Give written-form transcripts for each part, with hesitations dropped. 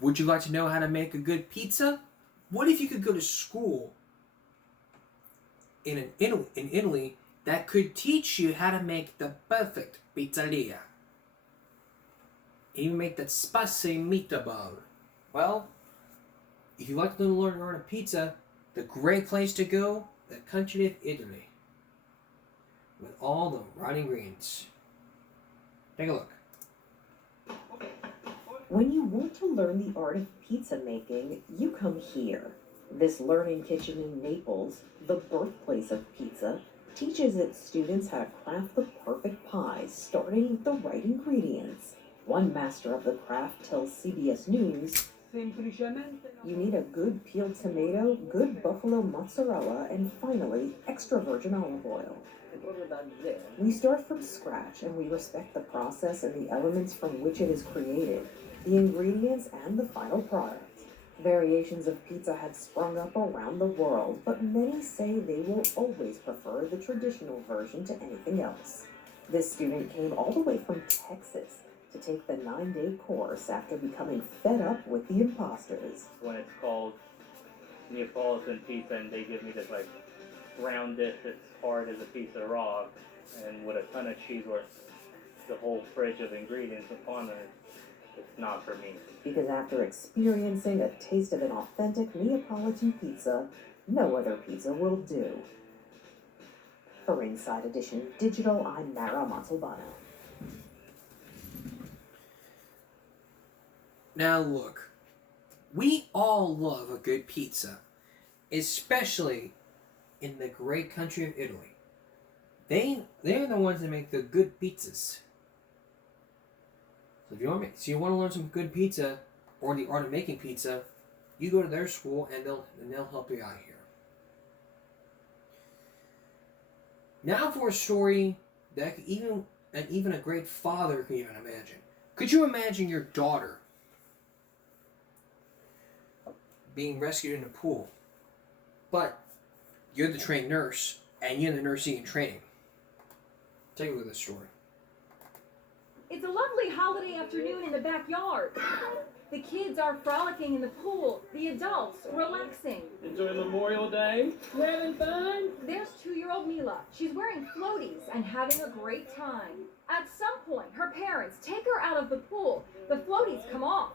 Would you like to know how to make a good pizza? What if you could go to school in Italy that could teach you how to make the perfect pizzeria? Even make that spicy meatball. Well, if you like to learn art of pizza, the great place to go, the country of Italy, with all the right ingredients. Take a look. When you want to learn the art of pizza making, you come here. This learning kitchen in Naples, the birthplace of pizza, teaches its students how to craft the perfect pies, starting with the right ingredients. One master of the craft tells CBS News, you need a good peeled tomato, good buffalo mozzarella, and finally, extra virgin olive oil. We start from scratch and we respect the process and the elements from which it is created, the ingredients and the final product. Variations of pizza have sprung up around the world, but many say they will always prefer the traditional version to anything else. This student came all the way from Texas to take the 9-day course after becoming fed up with the imposters. When it's called Neapolitan pizza and they give me this like round dish that's hard as a piece of rock and with a ton of cheese or the whole fridge of ingredients upon it, it's not for me. Because after experiencing a taste of an authentic Neapolitan pizza, no other pizza will do. For Inside Edition Digital, I'm Mara Montalbano. Now look, we all love a good pizza, especially in the great country of Italy. They're the ones that make the good pizzas. So if you want to learn some good pizza or the art of making pizza, you go to their school and they'll help you out here. Now for a story that even a great father can even imagine. Could you imagine your daughter being rescued in a pool, but you're the trained nurse and you're the nursing and training? Take a look at this story. It's a lovely holiday afternoon in the backyard. The kids are frolicking in the pool, the adults relaxing. Enjoy Memorial Day? Having fun? There's 2-year-old Mila. She's wearing floaties and having a great time. At some point, her parents take her out of the pool. The floaties come off.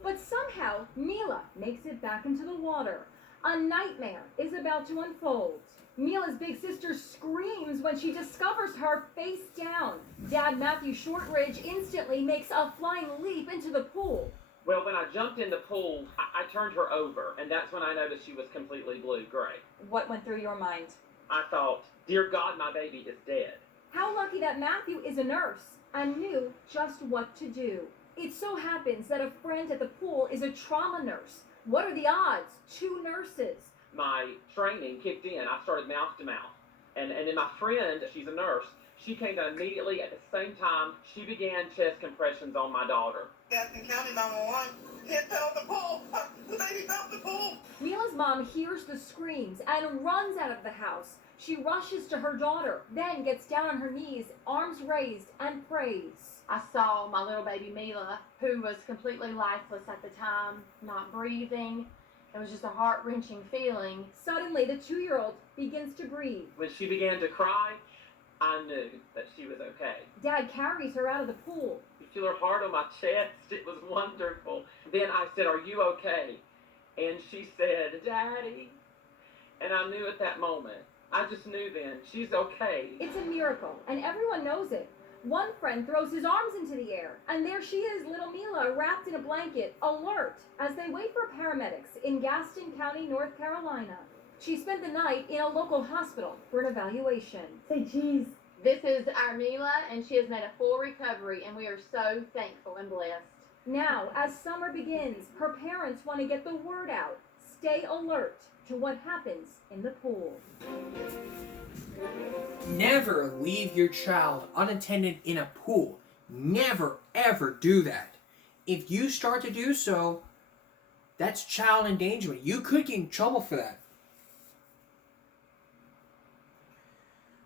But somehow, Mila makes it back into the water. A nightmare is about to unfold. Mila's big sister screams when she discovers her face down. Dad Matthew Shortridge instantly makes a flying leap into the pool. Well, when I jumped in the pool, I turned her over, and that's when I noticed she was completely blue-gray. What went through your mind? I thought, dear God, my baby is dead. How lucky that Matthew is a nurse and knew just what to do. It so happens that a friend at the pool is a trauma nurse. What are the odds? 2 nurses. My training kicked in. I started mouth to mouth. And then my friend, she's a nurse, she came down immediately. At the same time, she began chest compressions on my daughter. Gaston County 911. Kid fell in the pool. The baby fell in the pool. Mila's mom hears the screams and runs out of the house. She rushes to her daughter, then gets down on her knees, arms raised, and prays. I saw my little baby Mila, who was completely lifeless at the time, not breathing. It was just a heart-wrenching feeling. Suddenly, the 2-year-old begins to breathe. When she began to cry, I knew that she was okay. Dad carries her out of the pool. You feel her heart on my chest. It was wonderful. Then I said, are you okay? And she said, Daddy. And I knew at that moment, I just knew then, she's okay. It's a miracle, and everyone knows it. One friend throws his arms into the air, and there she is, little Mila, wrapped in a blanket, alert, as they wait for paramedics in Gaston County, North Carolina. She spent the night in a local hospital for an evaluation. Say cheese. This is our Mila, and she has made a full recovery, and we are so thankful and blessed. Now, as summer begins, her parents want to get the word out. Stay alert to what happens in the pool. Never leave your child unattended in a pool. Never, ever do that. If you start to do so, that's child endangerment. You could get in trouble for that.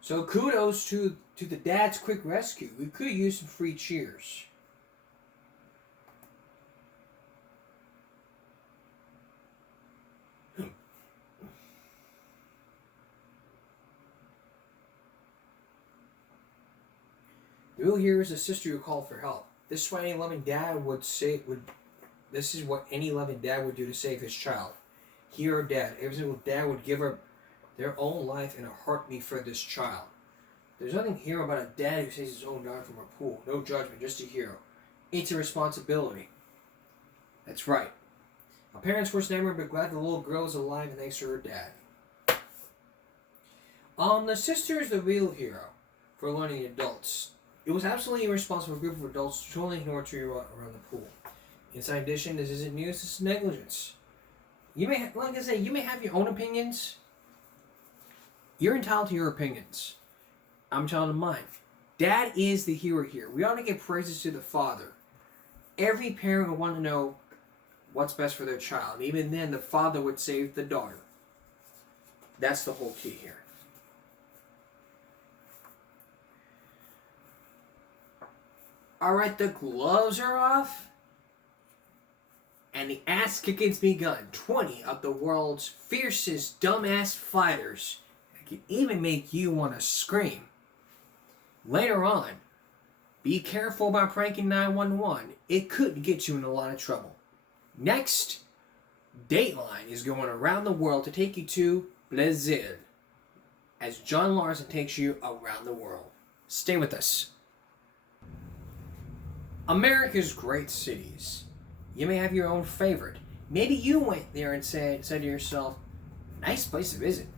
So kudos to the Dad's Quick Rescue. We could use some free cheers. The real hero is the sister who called for help. This is what any loving dad would do to save his child. He or dad, every single dad would give up their own life in a heartbeat for this child. There's nothing hero about a dad who saves his own daughter from a pool. No judgment, just a hero. It's a responsibility. That's right. A parent's worst nightmare, but glad the little girl is alive and thanks to her dad. The sister is the real hero for learning adults. It was absolutely irresponsible for a group of adults to totally ignore tree around the pool. Inside addition, this isn't news, this is negligence. You may, like I say, you may have your own opinions. You're entitled to your opinions. I'm entitled to mine. Dad is the hero here. We ought to give praises to the father. Every parent would want to know what's best for their child. Even then, the father would save the daughter. That's the whole key here. Alright, the gloves are off. And the ass kicking's begun. 20 of the world's fiercest dumbass fighters that can even make you want to scream. Later on, be careful about pranking 911. It could get you in a lot of trouble. Next, Dateline is going around the world to take you to Brazil as John Larson takes you around the world. Stay with us. America's great cities. You may have your own favorite. Maybe you went there and said to yourself, nice place to visit,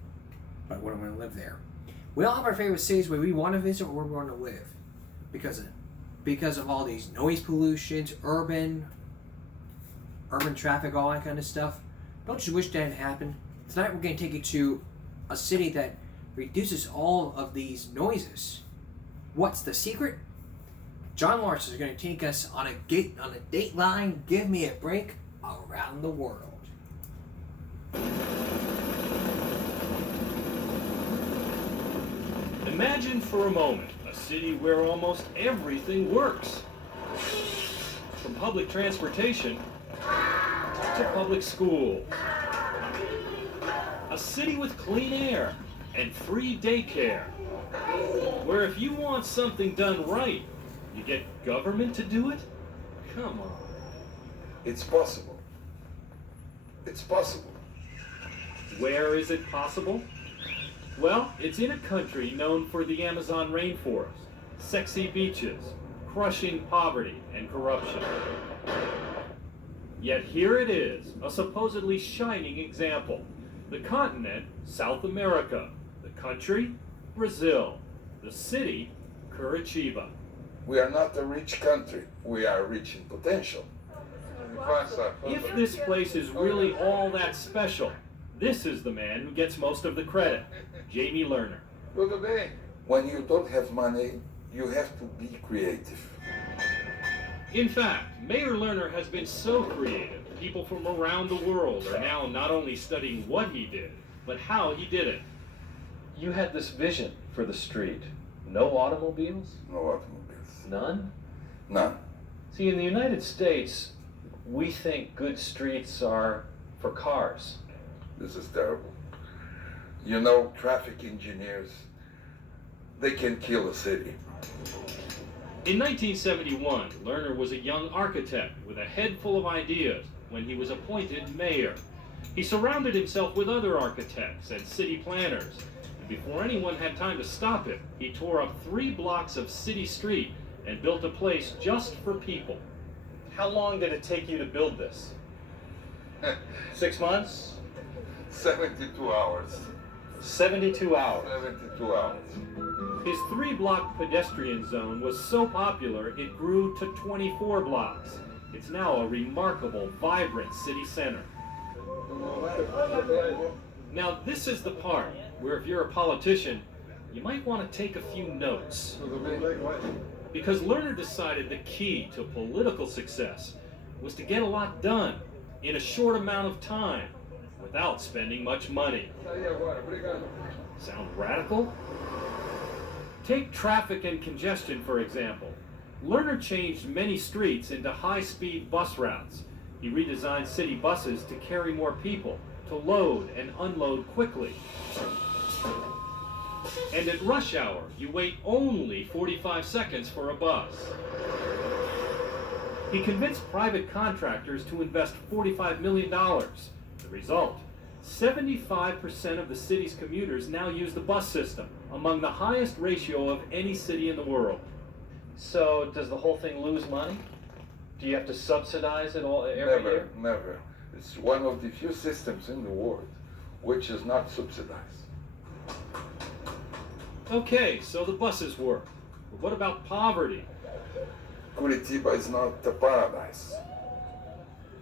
but I wouldn't want to live there. We all have our favorite cities where we want to visit or where we want to live. Because of all these noise pollutions, urban traffic, all that kind of stuff. Don't you wish that had happened? Tonight we're going to take you to a city that reduces all of these noises. What's the secret? John Larson is going to take us on a Dateline, give me a break around the world. Imagine for a moment a city where almost everything works. From public transportation to public schools. A city with clean air and free daycare. Where if you want something done right, you get government to do it? Come on. It's possible. It's possible. Where is it possible? Well, it's in a country known for the Amazon rainforest, sexy beaches, crushing poverty and corruption. Yet here it is, a supposedly shining example. The continent, South America. The country, Brazil. The city, Curitiba. We are not a rich country. We are rich in potential. If this place is really all that special, this is the man who gets most of the credit, Jamie Lerner. When you don't have money, you have to be creative. In fact, Mayor Lerner has been so creative, people from around the world are now not only studying what he did, but how he did it. You had this vision for the street. No automobiles? No automobiles. None? None. See, in the United States, we think good streets are for cars. This is terrible. You know, traffic engineers, they can kill a city. In 1971, Lerner was a young architect with a head full of ideas when he was appointed mayor. He surrounded himself with other architects and city planners, and before anyone had time to stop him, he tore up 3 blocks of city street and built a place just for people. How long did it take you to build this? 6 months? 72 hours. 72 hours. 72 hours. His 3-block pedestrian zone was so popular it grew to 24 blocks. It's now a remarkable, vibrant city center. Now this is the part where if you're a politician, you might want to take a few notes. Because Lerner decided the key to political success was to get a lot done in a short amount of time without spending much money. Sound radical? Take traffic and congestion, for example. Lerner changed many streets into high-speed bus routes. He redesigned city buses to carry more people, to load and unload quickly. And at rush hour, you wait only 45 seconds for a bus. He convinced private contractors to invest $45 million. The result, 75% of the city's commuters now use the bus system, among the highest ratio of any city in the world. So does the whole thing lose money? Do you have to subsidize it all every year? Never. It's one of the few systems in the world which is not subsidized. Okay, so the buses work. But what about poverty? Curitiba is not a paradise.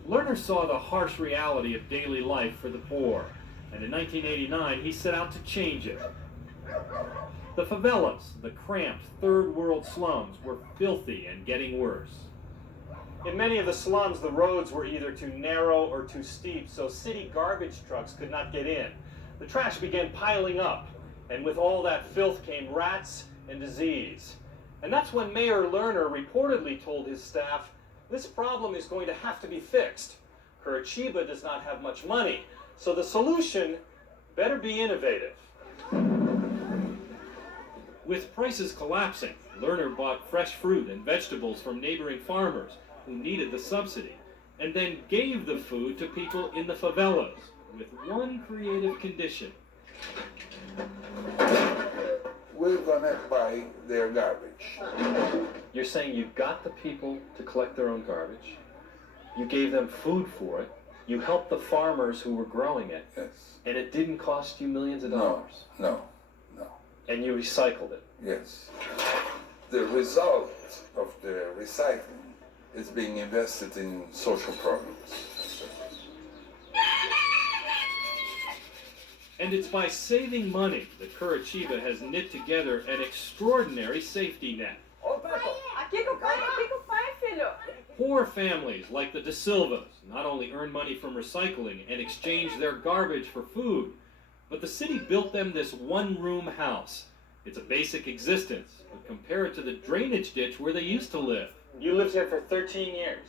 Lerner saw the harsh reality of daily life for the poor, and in 1989 he set out to change it. The favelas, the cramped third world slums, were filthy and getting worse. In many of the slums, the roads were either too narrow or too steep, so city garbage trucks could not get in. The trash began piling up, and with all that filth came rats and disease. And that's when Mayor Lerner reportedly told his staff, "This problem is going to have to be fixed. Curitiba does not have much money, so the solution better be innovative." With prices collapsing, Lerner bought fresh fruit and vegetables from neighboring farmers who needed the subsidy, and then gave the food to people in the favelas, with one creative condition. We're gonna buy their garbage. You're saying you got the people to collect their own garbage, you gave them food for it, you helped the farmers who were growing it, Yes. and it didn't cost you millions of dollars. No. And you recycled it. Yes. The result of the recycling is being invested in social programs. And it's by saving money that Curitiba has knit together an extraordinary safety net. Poor families like the De Silvas not only earn money from recycling and exchange their garbage for food, but the city built them this one-room house. It's a basic existence, but compare it to the drainage ditch where they used to live. You lived here for 13 years.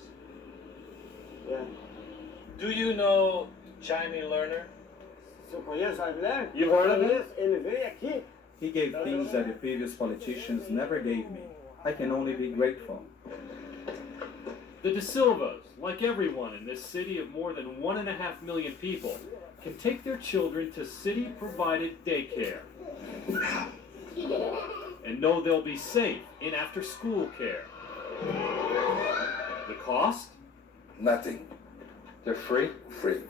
Yeah. Do you know Jaime Lerner? You've heard of it? He gave things that the previous politicians never gave me. I can only be grateful. The De Silvas, like everyone in this city of more than 1.5 million people, can take their children to city-provided daycare and know they'll be safe in after-school care. The cost? Nothing. They're free? Free.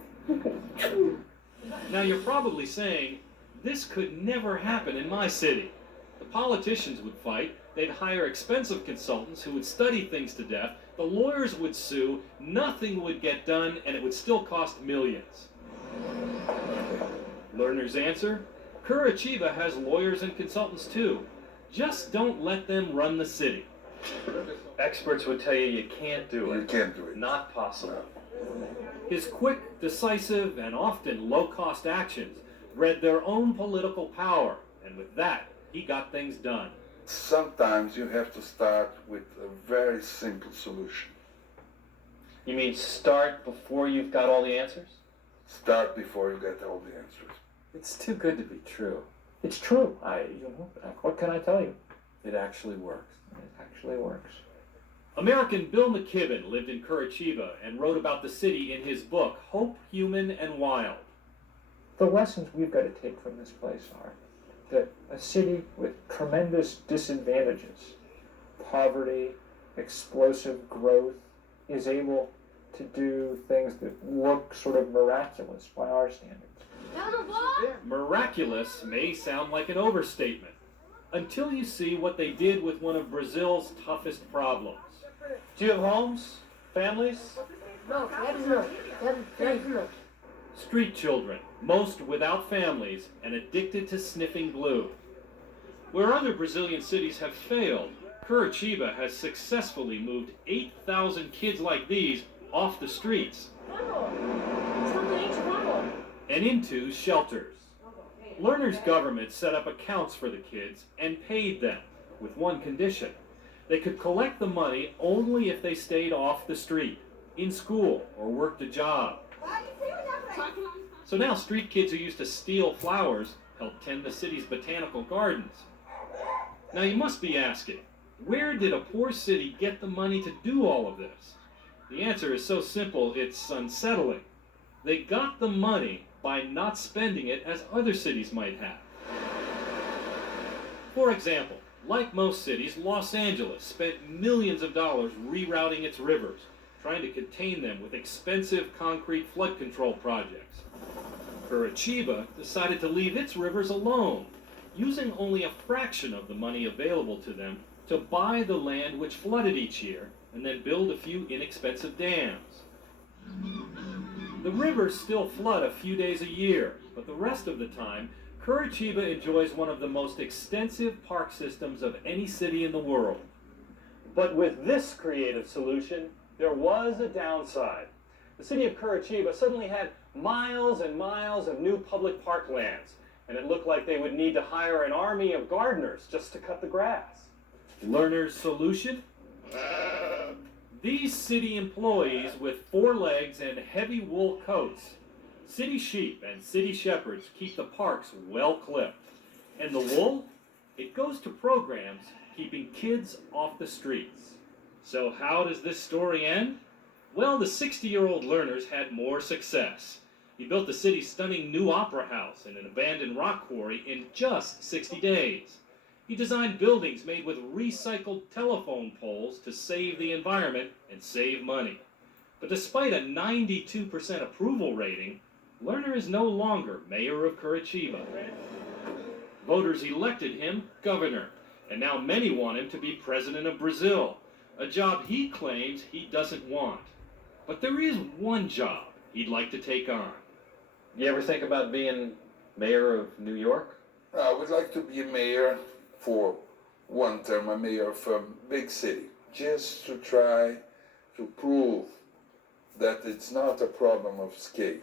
Now you're probably saying, this could never happen in my city. The politicians would fight, they'd hire expensive consultants who would study things to death, the lawyers would sue, nothing would get done, and it would still cost millions. Lerner's answer? Curitiba has lawyers and consultants too. Just don't let them run the city. Experts would tell you you can't do it. You can't do it. Not possible. His quick, decisive, and often low-cost actions bred their own political power, and with that, he got things done. Sometimes you have to start with a very simple solution. You mean start before you've got all the answers? Start before you get all the answers. It's too good to be true. It's true. What can I tell you? It actually works. It actually works. American Bill McKibben lived in Curitiba and wrote about the city in his book, Hope, Human, and Wild. The lessons we've got to take from this place are that a city with tremendous disadvantages, poverty, explosive growth, is able to do things that look sort of miraculous by our standards. Miraculous may sound like an overstatement, until you see what they did with one of Brazil's toughest problems. Do you have homes? Families? No. Street children, most without families and addicted to sniffing glue. Where other Brazilian cities have failed, Curitiba has successfully moved 8,000 kids like these off the streets and into shelters. Lerner's government set up accounts for the kids and paid them, with one condition. They could collect the money only if they stayed off the street, in school, or worked a job. So now street kids who used to steal flowers helped tend the city's botanical gardens. Now you must be asking, where did a poor city get the money to do all of this? The answer is so simple, it's unsettling. They got the money by not spending it as other cities might have. For example, like most cities, Los Angeles spent millions of dollars rerouting its rivers, trying to contain them with expensive concrete flood control projects. Curitiba decided to leave its rivers alone, using only a fraction of the money available to them to buy the land which flooded each year and then build a few inexpensive dams. The rivers still flood a few days a year, but the rest of the time, Curitiba enjoys one of the most extensive park systems of any city in the world. But with this creative solution, there was a downside. The city of Curitiba suddenly had miles and miles of new public parklands, and it looked like they would need to hire an army of gardeners just to cut the grass. Lerner's solution? These city employees with 4 legs and heavy wool coats, city sheep and city shepherds, keep the parks well clipped. And the wool? It goes to programs keeping kids off the streets. So how does this story end? Well, the 60-year-old Lerners had more success. He built the city's stunning new opera house and an abandoned rock quarry in just 60 days. He designed buildings made with recycled telephone poles to save the environment and save money. But despite a 92% approval rating, Lerner is no longer mayor of Curitiba. Voters elected him governor, and now many want him to be president of Brazil, a job he claims he doesn't want. But there is one job he'd like to take on. You ever think about being mayor of New York? I would like to be a mayor for one term, a mayor of a big city, just to try to prove that it's not a problem of scale.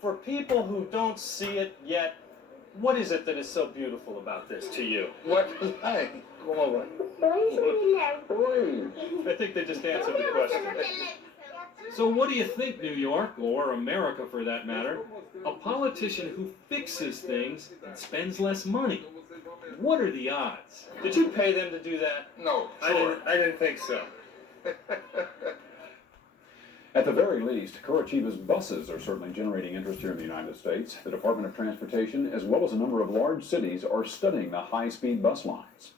For people who don't see it yet, what is it that is so beautiful about this to you? What like? Come over. I think they just answered the question. So what do you think, New York, or America for that matter? A politician who fixes things and spends less money. What are the odds? Did you pay them to do that? No, sure. I didn't think so. At the very least, Curitiba's buses are certainly generating interest here in the United States. The Department of Transportation, as well as a number of large cities, are studying the high-speed bus lines.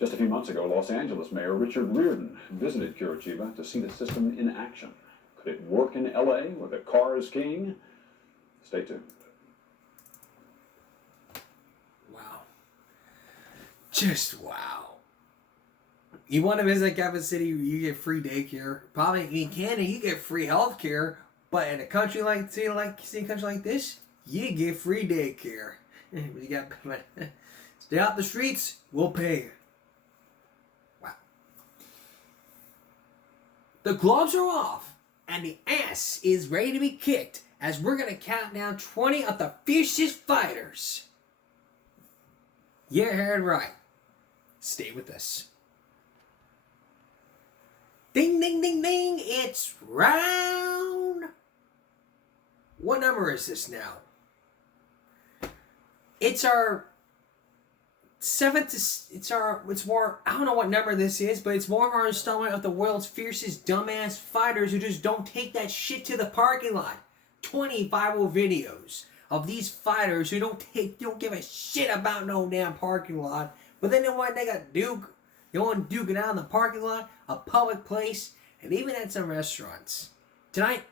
Just a few months ago, Los Angeles Mayor Richard Riordan visited Curitiba to see the system in action. Could it work in LA, where the car is king? Stay tuned. Wow. Just wow. You want to visit Capital City, you get free daycare. Probably in Canada, you get free health care. But in a country like country like this, you get free daycare. You got stay out the streets, we'll pay you. Wow. The gloves are off, and the ass is ready to be kicked as we're gonna count down 20 of the fiercest fighters. You heard right. Stay with us. Ding, ding, ding, ding. It's round. What number is this now? It's our seventh. It's more. I don't know what number this is, but it's more of our installment of the world's fiercest dumbass fighters who just don't take that shit to the parking lot. 20 viral videos of these fighters who don't give a shit about no damn parking lot. But then they got Duke. You want to duke it out in the parking lot, a public place, and even at some restaurants. Tonight,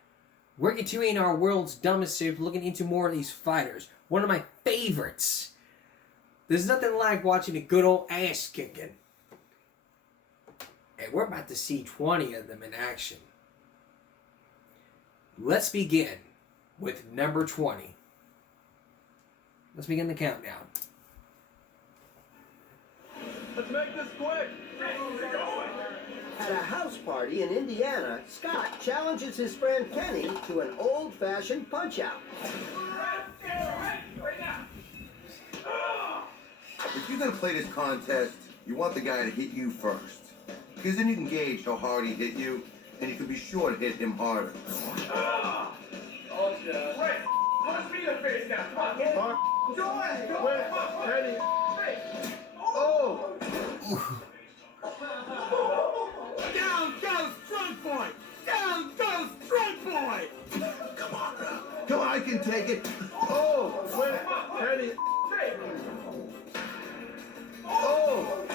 we're continuing our world's dumbest series, looking into more of these fighters. One of my favorites. There's nothing like watching a good old ass kicking. And we're about to see 20 of them in action. Let's begin with number 20. Let's begin the countdown. Let's make this quick. At a house party in Indiana, Scott challenges his friend Kenny to an old-fashioned punch-out. If you're gonna play this contest, you want the guy to hit you first. Because then you can gauge how hard he hit you, and you can be sure to hit him harder. Punch me in the face now. Come on. Penny. Oh! Down goes Drunk Boy! Down goes Drunk Boy! Come on now. Come on, I can take it. Oh! Penny. Oh!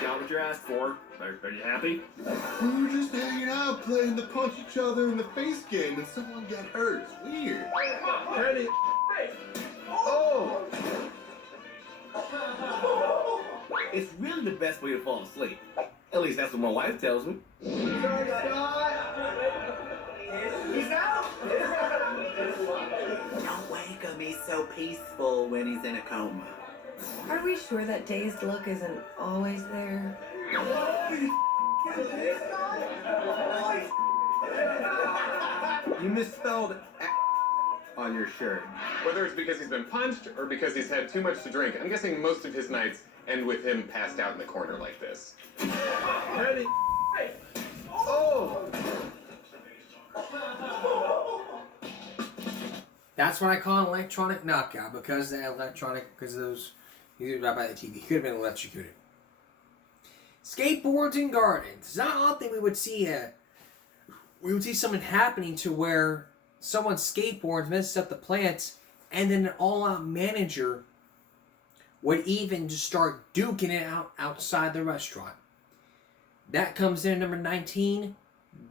Got what you asked for. Are you happy? We were just hanging out playing the punch each other in the face game and someone got hurt. It's weird. Penny. Oh! It's really the best way to fall asleep. At least that's what my wife tells me. He's out! Don't wake him, he's so peaceful when he's in a coma. Are we sure that dazed look isn't always there? You misspelled on your shirt. Whether it's because he's been punched or because he's had too much to drink, I'm guessing most of his nights end with him passed out in the corner like this. Penny. Oh! That's what I call an electronic knockout because of those. He was right by the TV. He could have been electrocuted. Skateboards and gardens. It's not often we would see something happening to where someone skateboards, messes up the plants, and then an all-out manager would even just start duking it out outside the restaurant. That comes in at number 19,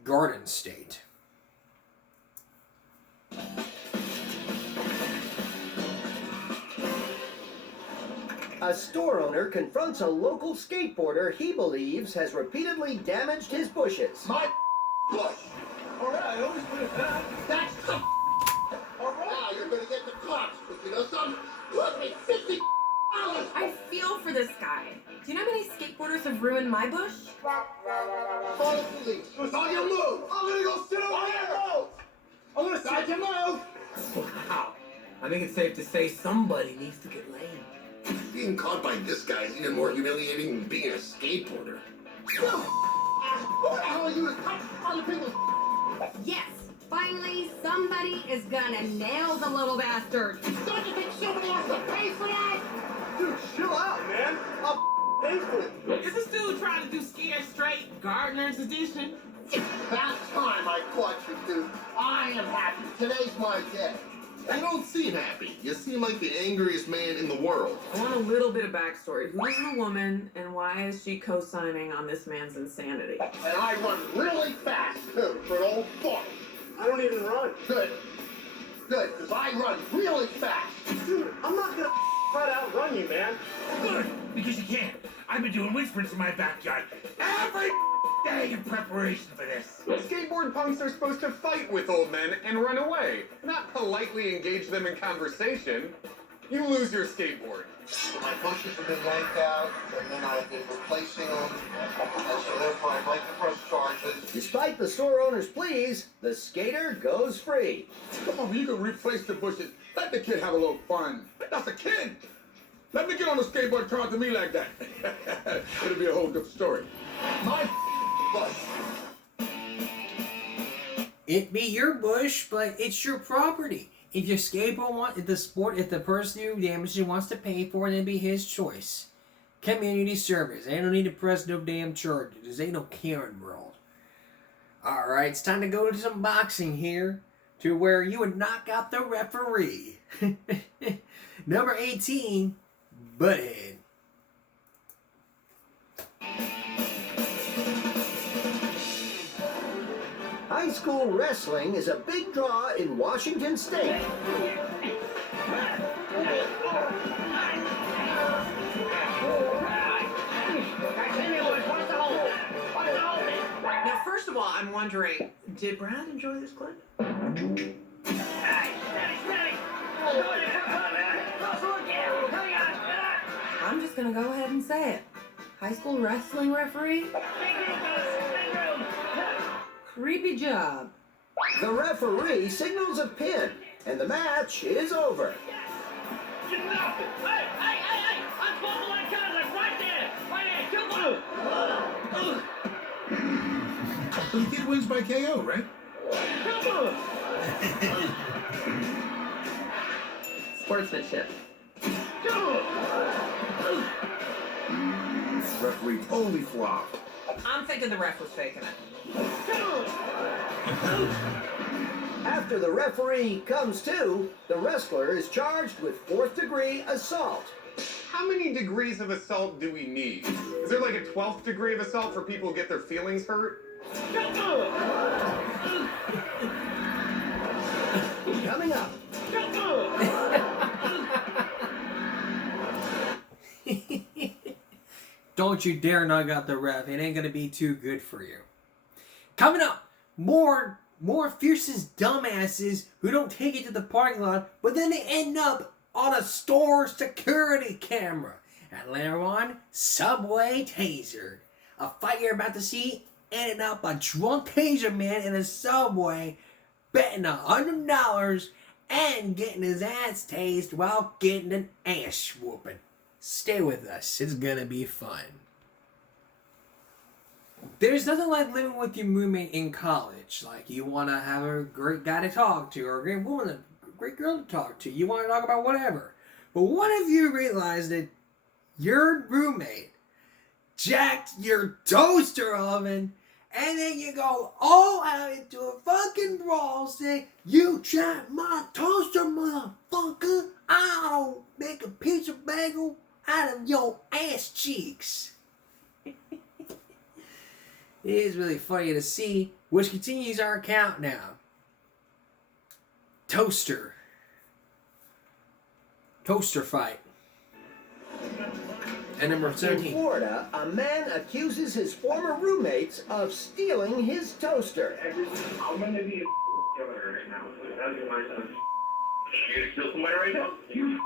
Garden State. A store owner confronts a local skateboarder he believes has repeatedly damaged his bushes. My bush! Alright, I always put it back. That's the Alright, now you're gonna get the cops. But you know something? Look me $50. I feel for this guy. Do you know how many skateboarders have ruined my bush? Call the police. It's on your move. I'm gonna go sit over here. I'm gonna sit your mouth. Wow. I think it's safe to say somebody needs to get laid. Being caught by this guy is even more humiliating than being a skateboarder. Who the hell are you to cut other people's? Yes, finally somebody is gonna nail the little bastard. Don't you think somebody has to pay for that? Dude, chill out, man. I'll pay for it. Is this dude trying to do Scared Straight Gardener's Edition? About time I caught you, dude. I am happy. Today's my day. You don't seem happy. You seem like the angriest man in the world. I want a little bit of backstory. Who is the woman, and why is she co-signing on this man's insanity? And I run really fast, too, for an old boy. I don't even run. Good. Good, because I run really fast. Dude, I'm not gonna try to outrun you, man. Good, because you can't. I've been doing wind sprints in my backyard every day in preparation for this. Skateboard punks are supposed to fight with old men and run away, not politely engage them in conversation. You lose your skateboard. My bushes have been yanked out, and then I've been replacing them. And so therefore I'd like to press charges. Despite the store owner's pleas, the skater goes free. Come on, you can replace the bushes. Let the kid have a little fun. That's a kid. Let me get on the skateboard talk to me like that. It'll be a whole different story. My bush. It be your bush, but it's your property. If your skateboard if the person who damaged it wants to pay for it, it'd be his choice. Community service. They don't need to press no damn charges. This ain't no Karen world. Alright, it's time to go to some boxing here. To where you would knock out the referee. Number 18, Butthead. High school wrestling is a big draw in Washington State. Now, first of all, I'm wondering, did Brad enjoy this clip? I'm just gonna go ahead and say it. High school wrestling referee? Creepy job. The referee signals a pin, and the match is over. The kid wins by KO, right? Come on! sportsmanship. Referee totally flopped. I'm thinking the ref was faking it. After the referee comes to, the wrestler is charged with 4th-degree assault. How many degrees of assault do we need? Is there like a 12th degree of assault for people who get their feelings hurt? Coming up. Don't you dare knock out the ref. It ain't gonna be too good for you. Coming up, more fiercest dumbasses who don't take it to the parking lot, but then they end up on a store security camera. And later on, Subway tasered. A fight you're about to see ended up a drunk taser man in a Subway betting $100 and getting his ass tased while getting an ass whooping. Stay with us. It's gonna be fun. There's nothing like living with your roommate in college. Like, you want to have a great guy to talk to, or a great woman, a great girl to talk to. You want to talk about whatever. But what if you realize that your roommate jacked your toaster oven, and then you go all out into a fucking brawl saying, "You jacked my toaster, motherfucker! I'll make a pizza bagel out of your ass cheeks." It is really funny to see, which continues our count now. Toaster fight. And number 17. In Florida, a man accuses his former roommates of stealing his toaster. I'm gonna be a killer right now. That's my son. You gonna steal somebody right now? You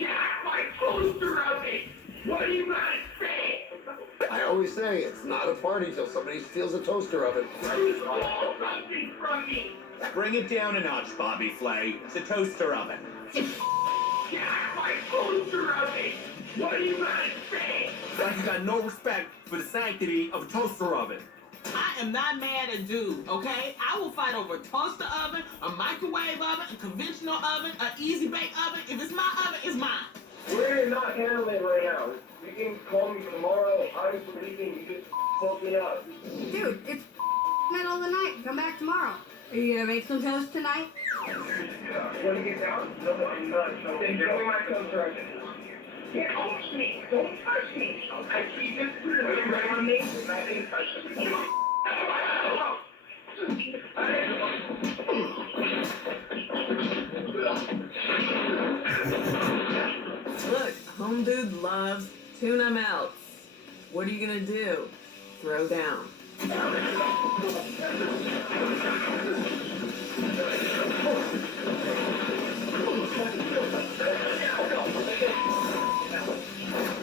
jacked my toaster oven! What do you gonna say? I always say it's not a party till somebody steals a toaster oven. You stole something from me! Bring it down a notch, Bobby Flay. It's a toaster oven. Jacked my toaster oven! What are you gonna say? Like you got no respect for the sanctity of a toaster oven. I am not mad at dude, okay? I will fight over a toaster oven, a microwave oven, a conventional oven, an easy bake oven. If it's my oven, it's mine. We're not handling it right now. You can call me tomorrow. I'm sleeping. You just call me up. Dude, it's middle of the night. Come back tomorrow. Are you gonna make some toast tonight? Want to get down? No, I'm not. No, then give me my toaster oven. Don't touch me! Don't touch me! I keep this right on me. I didn't touch me. Look, home dude loves tuna melts. What are you gonna do? Throw down.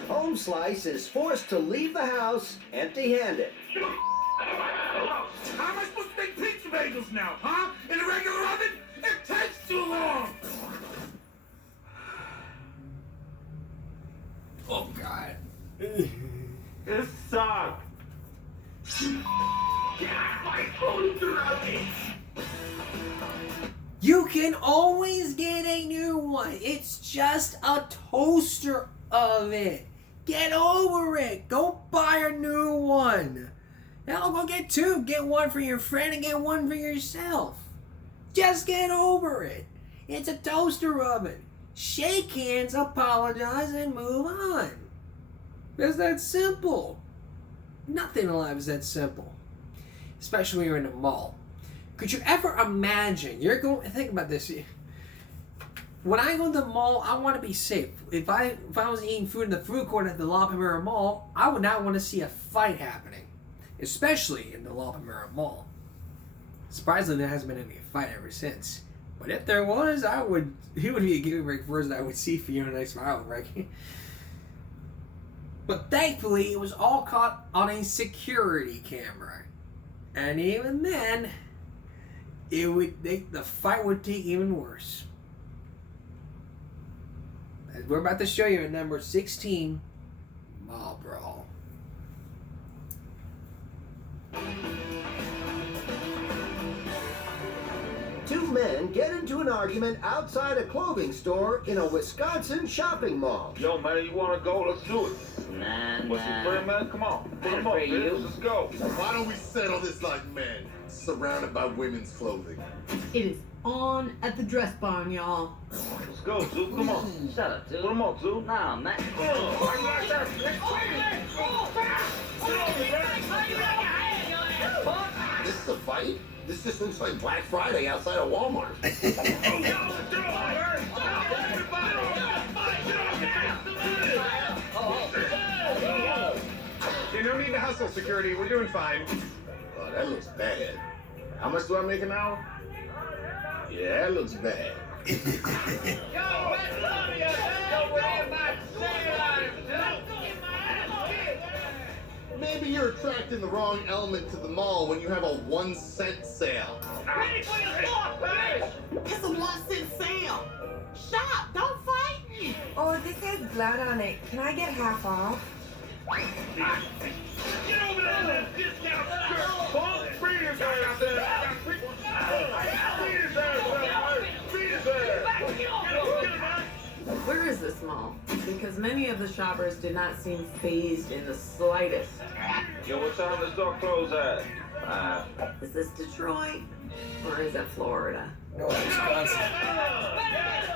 Home Slice is forced to leave the house empty-handed. How am I supposed to make pizza bagels now, huh? In a regular oven? It takes too long! Oh, God. This sucks. My toaster oven! You can always get a new one. It's just a toaster oven. Get over it. Go buy a new one. Hell, go get two. Get one for your friend and get one for yourself. Just get over it. It's a toaster oven. Shake hands, apologize, and move on. It's that simple. Nothing in life is that simple. Especially when you're in a mall. Could you ever imagine, think about this. When I go to the mall, I want to be safe. If I was eating food in the food court at the La Palmera Mall, I would not want to see a fight happening. Especially in the La Palmera Mall. Surprisingly, there hasn't been any fight ever since. But if there was, it would be a giving break first that I would see for you and a nice smile break. But thankfully, it was all caught on a security camera. And even then, the fight would take even worse. As we're about to show you at number 16, Mall Brawl. Two men get into an argument outside a clothing store in a Wisconsin shopping mall. Yo, man, you want to go? Let's do it. What's your friend, man? Come on. Put him up, man. Let's go. Why don't we settle this like men, surrounded by women's clothing? It is on at the dress barn, y'all. Let's go, Zoo. Come on. Shut up, Zoo. Put him up, Zoo. Nah, man. This is a fight? This just looks like Black Friday outside of Walmart. You no need to hustle, security. We're doing fine. Oh, that looks bad. How much do I make an hour? Yeah, that looks bad. Maybe you're attracting the wrong element to the mall when you have a 1-cent sale. It's a 1-cent sale. Shop, don't fight. Oh, this has blood on it. Can I get half off? Get over there! Discount skirt! Punk! Bring his ass out there! Beat his ass out! Beat his ass! Where is this mall? Because many of the shoppers did not seem fazed in the slightest. Yo, what time does door close at? Is this Detroit or is it Florida? No, Wisconsin.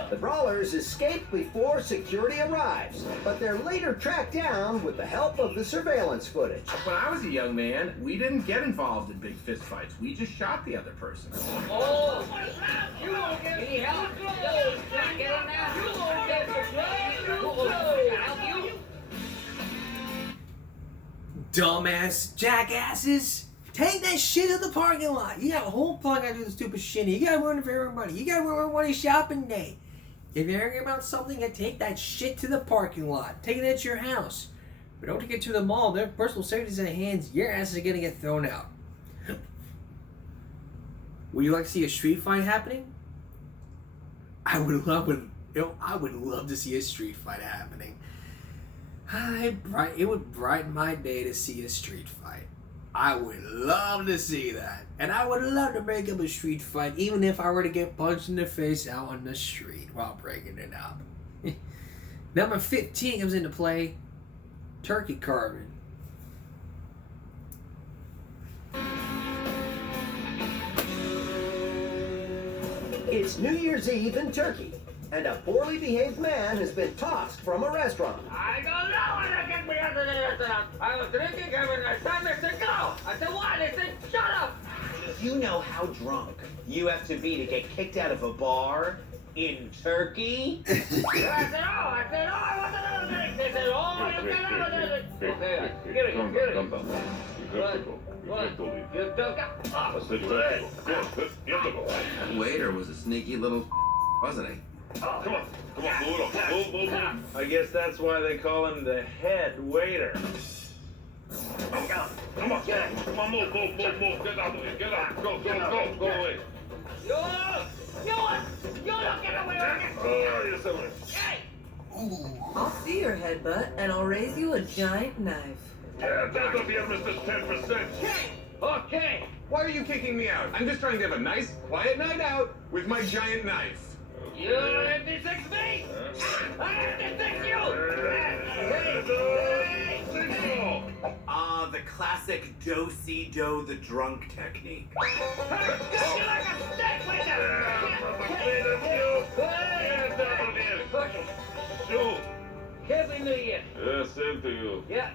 The brawlers escape before security arrives, but they're later tracked down with the help of the surveillance footage. When I was a young man, we didn't get involved in big fist fights. We just shot the other person. Oh! You won't get any help! Get in there! You won't get help you! Dumbass jackasses! Take that shit to the parking lot. You got a whole plug out do the stupid shit. You gotta ruin it for everybody. You gotta ruin everybody's shopping day. If you're angry about something, you take that shit to the parking lot. Take it at your house. But don't take it to the mall. Their personal safety's in their hands. Your ass is gonna get thrown out. Would you like to see a street fight happening? I would love to see a street fight happening. It would brighten my day to see a street fight. I would love to see that. And I would love to break up a street fight, even if I were to get punched in the face out on the street while breaking it up. Number 15 comes into play. Turkey carving. It's New Year's Eve in Turkey, and a poorly behaved man has been tossed from a restaurant. I don't know when I get me out of the restaurant. I was drinking and when I said, they said, go! I said, what? They said, shut up! You know how drunk you have to be to get kicked out of a bar in Turkey? I said, I want another drink. They said, oh, you can have another drink. Okay, get it. What? You took it? That waiter was a sneaky little wasn't he? Come on, move. I guess that's why they call him the head waiter. Come on, move. Get out. Go away. You don't get away with it. Hey! I'll see your head butt, and I'll raise you a giant knife. Yeah, that'll be a Mr. 10%. Okay. Why are you kicking me out? I'm just trying to have a nice, quiet night out with my giant knife. You have to fix me! I have to fix you! The classic do-si-do the drunk technique. Happy New Year! Yeah, same to you. Yeah.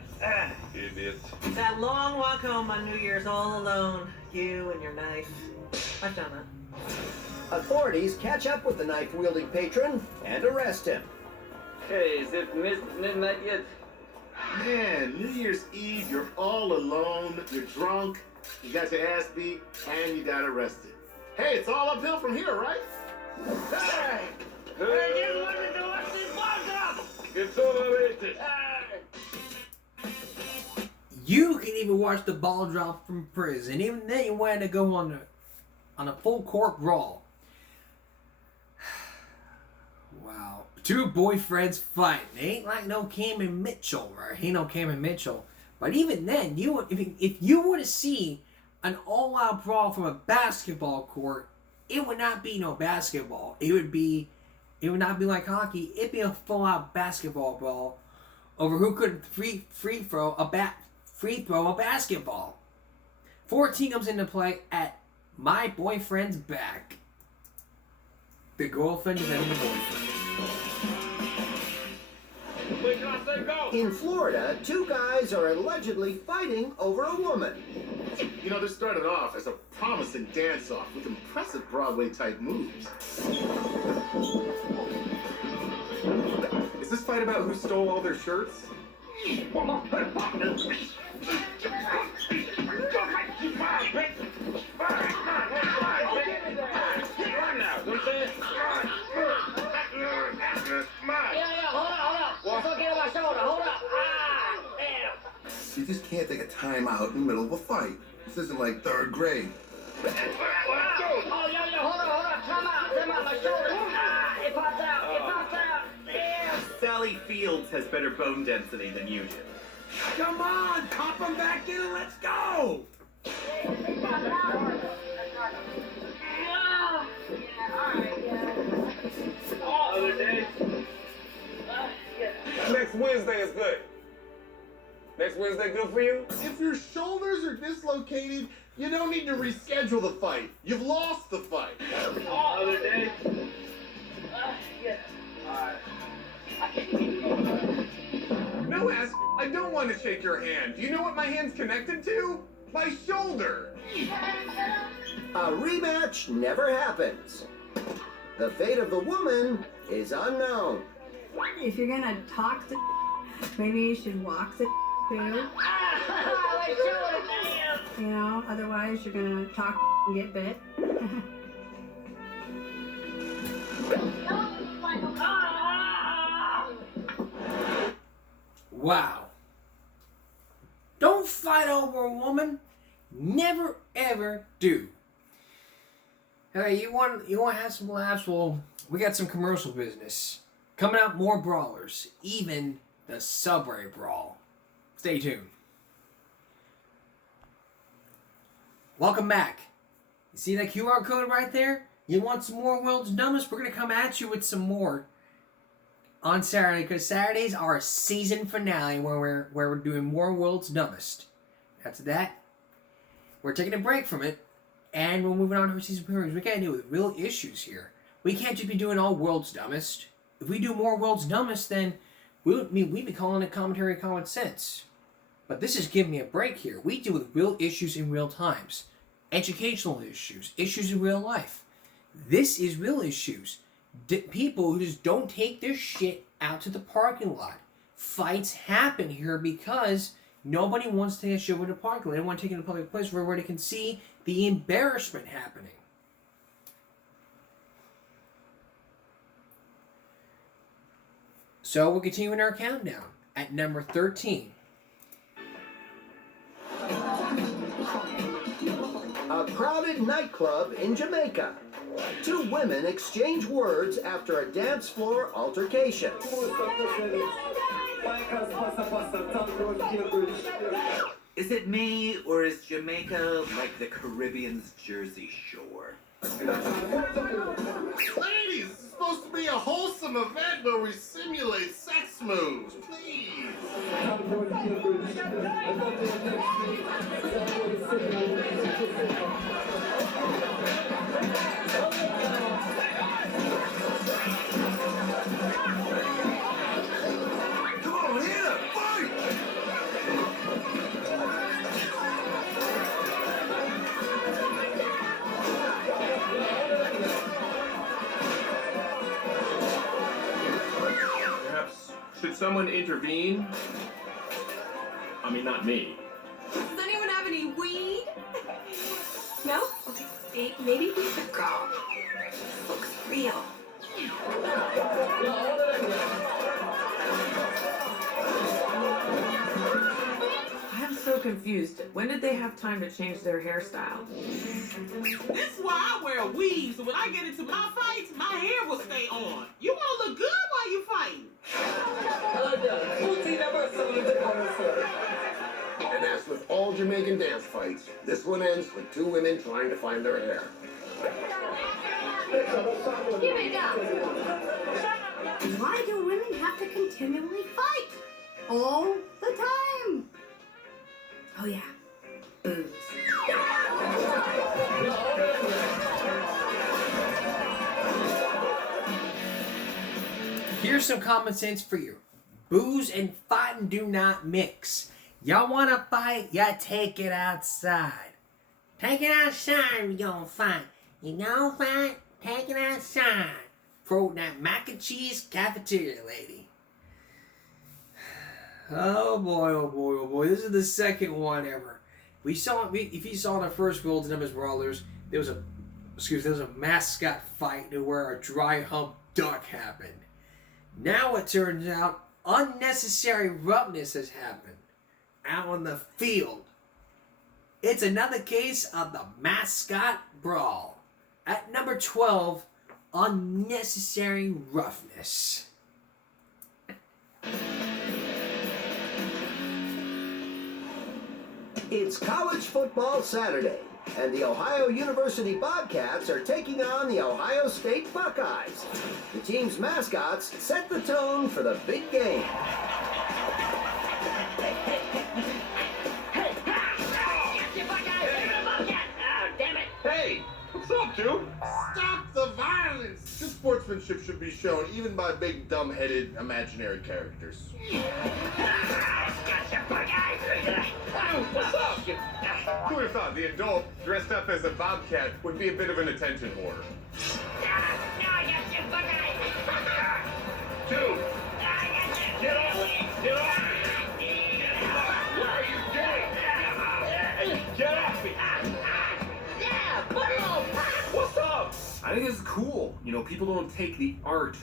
Idiot. That long walk home on New Year's all alone. You and your knife. I've done it. Authorities catch up with the knife-wielding patron and arrest him. Hey, is it midnight yet? Man, New Year's Eve, you're all alone, you're drunk, you got your ass beat, and you got arrested. Hey, it's all uphill from here, right? Hey! I just wanted to watch this ball drop! It's overrated. You can even watch the ball drop from prison. Even then, you wanted to go on a full court brawl. Wow. Two boyfriends fight. It ain't like no Cameron Mitchell, right? Ain't no Cameron Mitchell. But even then, if you were to see an all-out brawl from a basketball court, it would not be no basketball. It would not be like hockey. It'd be a full-out basketball brawl over who could free throw a basketball. 14 comes into play at my boyfriend's back. The girlfriend is in the boyfriend. In Florida, two guys are allegedly fighting over a woman. You know, this started off as a promising dance-off with impressive Broadway-type moves. Is this fight about who stole all their shirts? You just can't take a time out in the middle of a fight. This isn't like third grade. Oh, hold on, time out, my shoulder. It pops out, damn. Sally Fields has better bone density than you do. Come on, pop him back in and let's go! Other days. Next Wednesday is good. Next Wednesday good for you? If your shoulders are dislocated, you don't need to reschedule the fight. You've lost the fight. Other days. No, ass. I don't want to shake your hand. Do you know what my hand's connected to? My shoulder. A rematch never happens. The fate of the woman is unknown. If you're gonna talk to maybe you should walk the too. You know, otherwise you're gonna talk and get bit. Wow. Don't fight over a woman. Never ever do. Hey, you want to have some laughs? Well, we got some commercial business. Coming up, more brawlers. Even the subway brawl. Stay tuned. Welcome back. You see that QR code right there? You want some more World's Dumbest? We're going to come at you with some more on Saturday, because Saturdays are a season finale where we're doing more World's Dumbest. After that, we're taking a break from it, and we're moving on to our season premieres. We got to deal with real issues here. We can't just be doing all World's Dumbest. If we do more World's Dumbest, then we'd be calling it commentary common sense. But this is giving me a break here. We deal with real issues in real times. Educational issues. Issues in real life. This is real issues. People who just don't take their shit out to the parking lot. Fights happen here because nobody wants to take a shit over the parking lot. They don't want to take it in a public place where everybody can see the embarrassment happening. So we're continuing our countdown at number 13. A crowded nightclub in Jamaica. Two women exchange words after a dance floor altercation. Is it me, or is Jamaica like the Caribbean's Jersey Shore? Ladies, it's supposed to be a wholesome event where we simulate sex moves. Please. Come on, hit him! Fight! Perhaps, should someone intervene? I mean, not me. Does anyone have any weed? No? Okay, maybe we should go. Looks real. I'm so confused. When did they have time to change their hairstyle? This is why I wear a weave, so when I get into my fights, my hair will stay on. You want to look good while you're fighting. And as with all Jamaican dance fights, this one ends with two women trying to find their hair. Give it up. Why do women have to continually fight? All the time. Oh yeah. Booze. Here's some common sense for you. Booze and fighting do not mix. Y'all want to fight? Y'all take it outside. Take it outside, we gonna fight. You gonna fight? Take it outside. Quote that mac and cheese cafeteria lady. Oh boy, oh boy, oh boy. This is the second one ever. If you saw the first World's Dumbest Brawlers, there was a mascot fight where a dry hump duck happened. Now it turns out unnecessary roughness has happened out on the field. It's another case of the mascot brawl. At number 12, unnecessary roughness. It's college football Saturday, and the Ohio University Bobcats are taking on the Ohio State Buckeyes. The team's mascots set the tone for the big game. Hey, what's up, dude? Stop the violence! Good sportsmanship should be shown even by big, dumb-headed, imaginary characters. What's up? Who would have thought the adult dressed up as a bobcat would be a bit of an attention whore? Dude! Get off! Get off! Where are you going? Get off me! What's up? I think this is cool. You know, people don't take the art,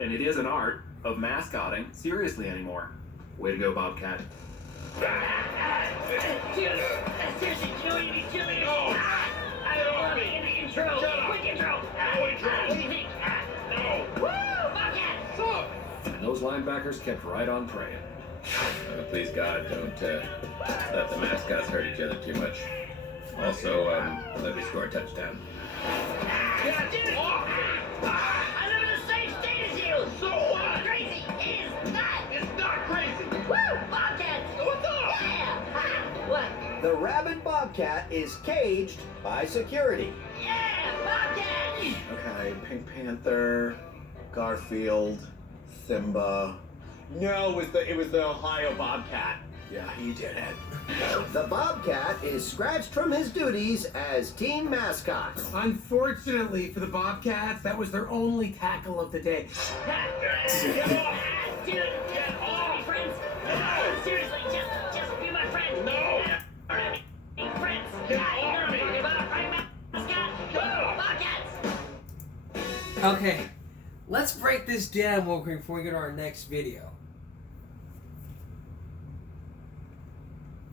and it is an art, of mascotting seriously anymore. Way to go, Bobcat. Seriously, Joey, you killing me. I don't want to get in control. Shut up. Quick control. No intro. What do you think? No. Woo, Bobcat. What's up? And those linebackers kept right on praying. Please, God, don't let the mascots hurt each other too much. Also, let me score a touchdown. Yeah, dude. I live in the same state as you. So what? Crazy is not. It's not crazy. Woo, Bobcats. What's up? Yeah. What? The rabid Bobcat is caged by security. Yeah, Bobcat. Okay, Pink Panther, Garfield, Simba. No, it was the Ohio Bobcat. Yeah, he did it. The Bobcat is scratched from his duties as team mascot. Unfortunately for the Bobcats, that was their only tackle of the day. Get off! Dude, get off! Friends? No! Seriously, just be my friend. No! Friends! Get off me! Mascot! Bobcats! Okay, let's break this down real quick before we get to our next video.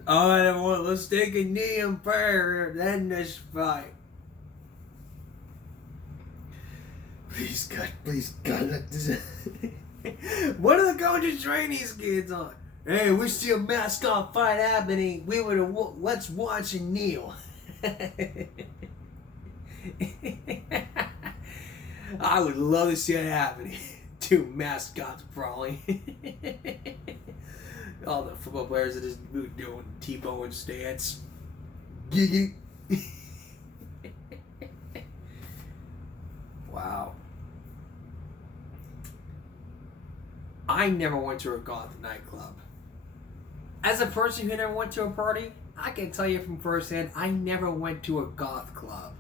Alright everyone, let's take a knee and prayer and end this fight. Please God, let this what are they going to train these kids on? Hey, we see a mascot fight happening. We would have let's watch and kneel. I would love to see that happening. Two mascots brawling. All the football players are just doing T-Bone stance. Giggy. Wow. I never went to a goth nightclub. As a person who never went to a party, I can tell you from firsthand, I never went to a goth club.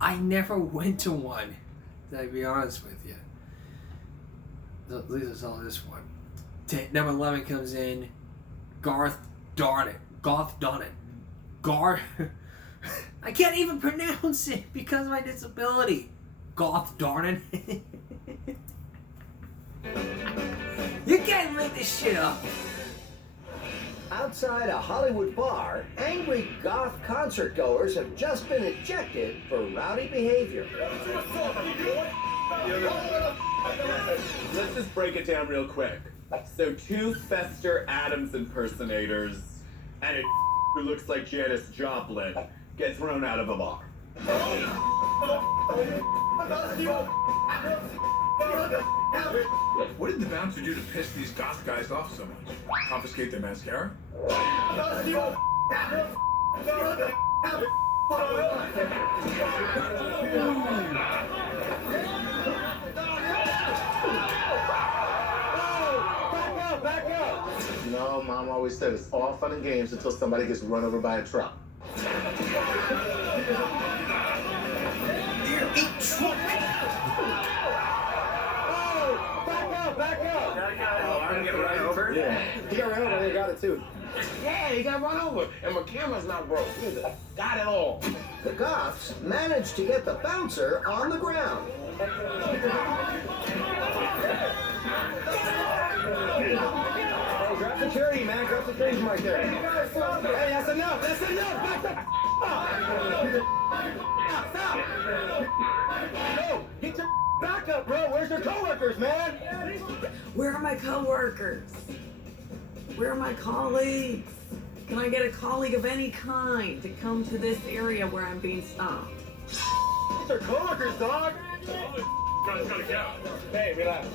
I never went to one, to be honest with you. At least I saw this one. Number 11 comes in. Goth darn it. I can't even pronounce it because of my disability. Goth darn it. You can't make this shit up. Outside a Hollywood bar, angry goth concert goers have just been ejected for rowdy behavior. Let's just break it down real quick. So 2 Fester Adams impersonators and a who looks like Janis Joplin get thrown out of a bar. What did the bouncer do to piss these goth guys off so much? Confiscate their mascara? Back up! No, Mom always said it's all fun and games until somebody gets run over by a truck. Back up! I'm getting run over? Yeah. He got run over, they got it too. Yeah, he got run over. And my camera's not broke either. Got it all. The Goths managed to get the bouncer on the ground. Hey, grab security, man. Grab security from right there. Hey, that's enough. That's enough. Back the Stop. No, get your back up, bro. Where's your coworkers, man? Where are my coworkers? Where are my colleagues? Can I get a colleague of any kind to come to this area where I'm being stopped? Get your coworkers, dog. Hey, relax.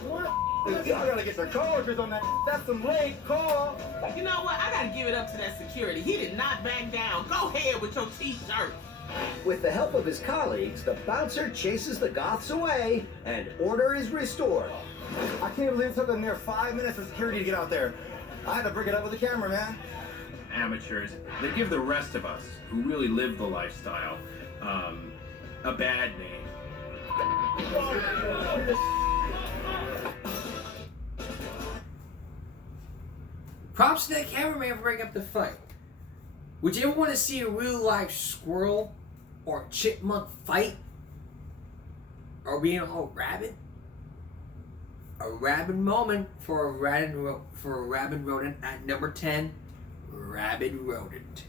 Y'all gotta get your coworkers on that. That's some late call. You know what? I gotta give it up to that security. He did not back down. Go ahead with your t-shirt. With the help of his colleagues, the bouncer chases the Goths away and order is restored. I can't believe it took them near 5 minutes for security to get out there. I had to bring it up with the camera, man. Amateurs. They give the rest of us, who really live the lifestyle, a bad name. Props to that cameraman for breaking up the fight. Would you ever want to see a real life squirrel or chipmunk fight? Or being all rabid? A rabid moment for a rabid rodent at number 10, rabid rodent.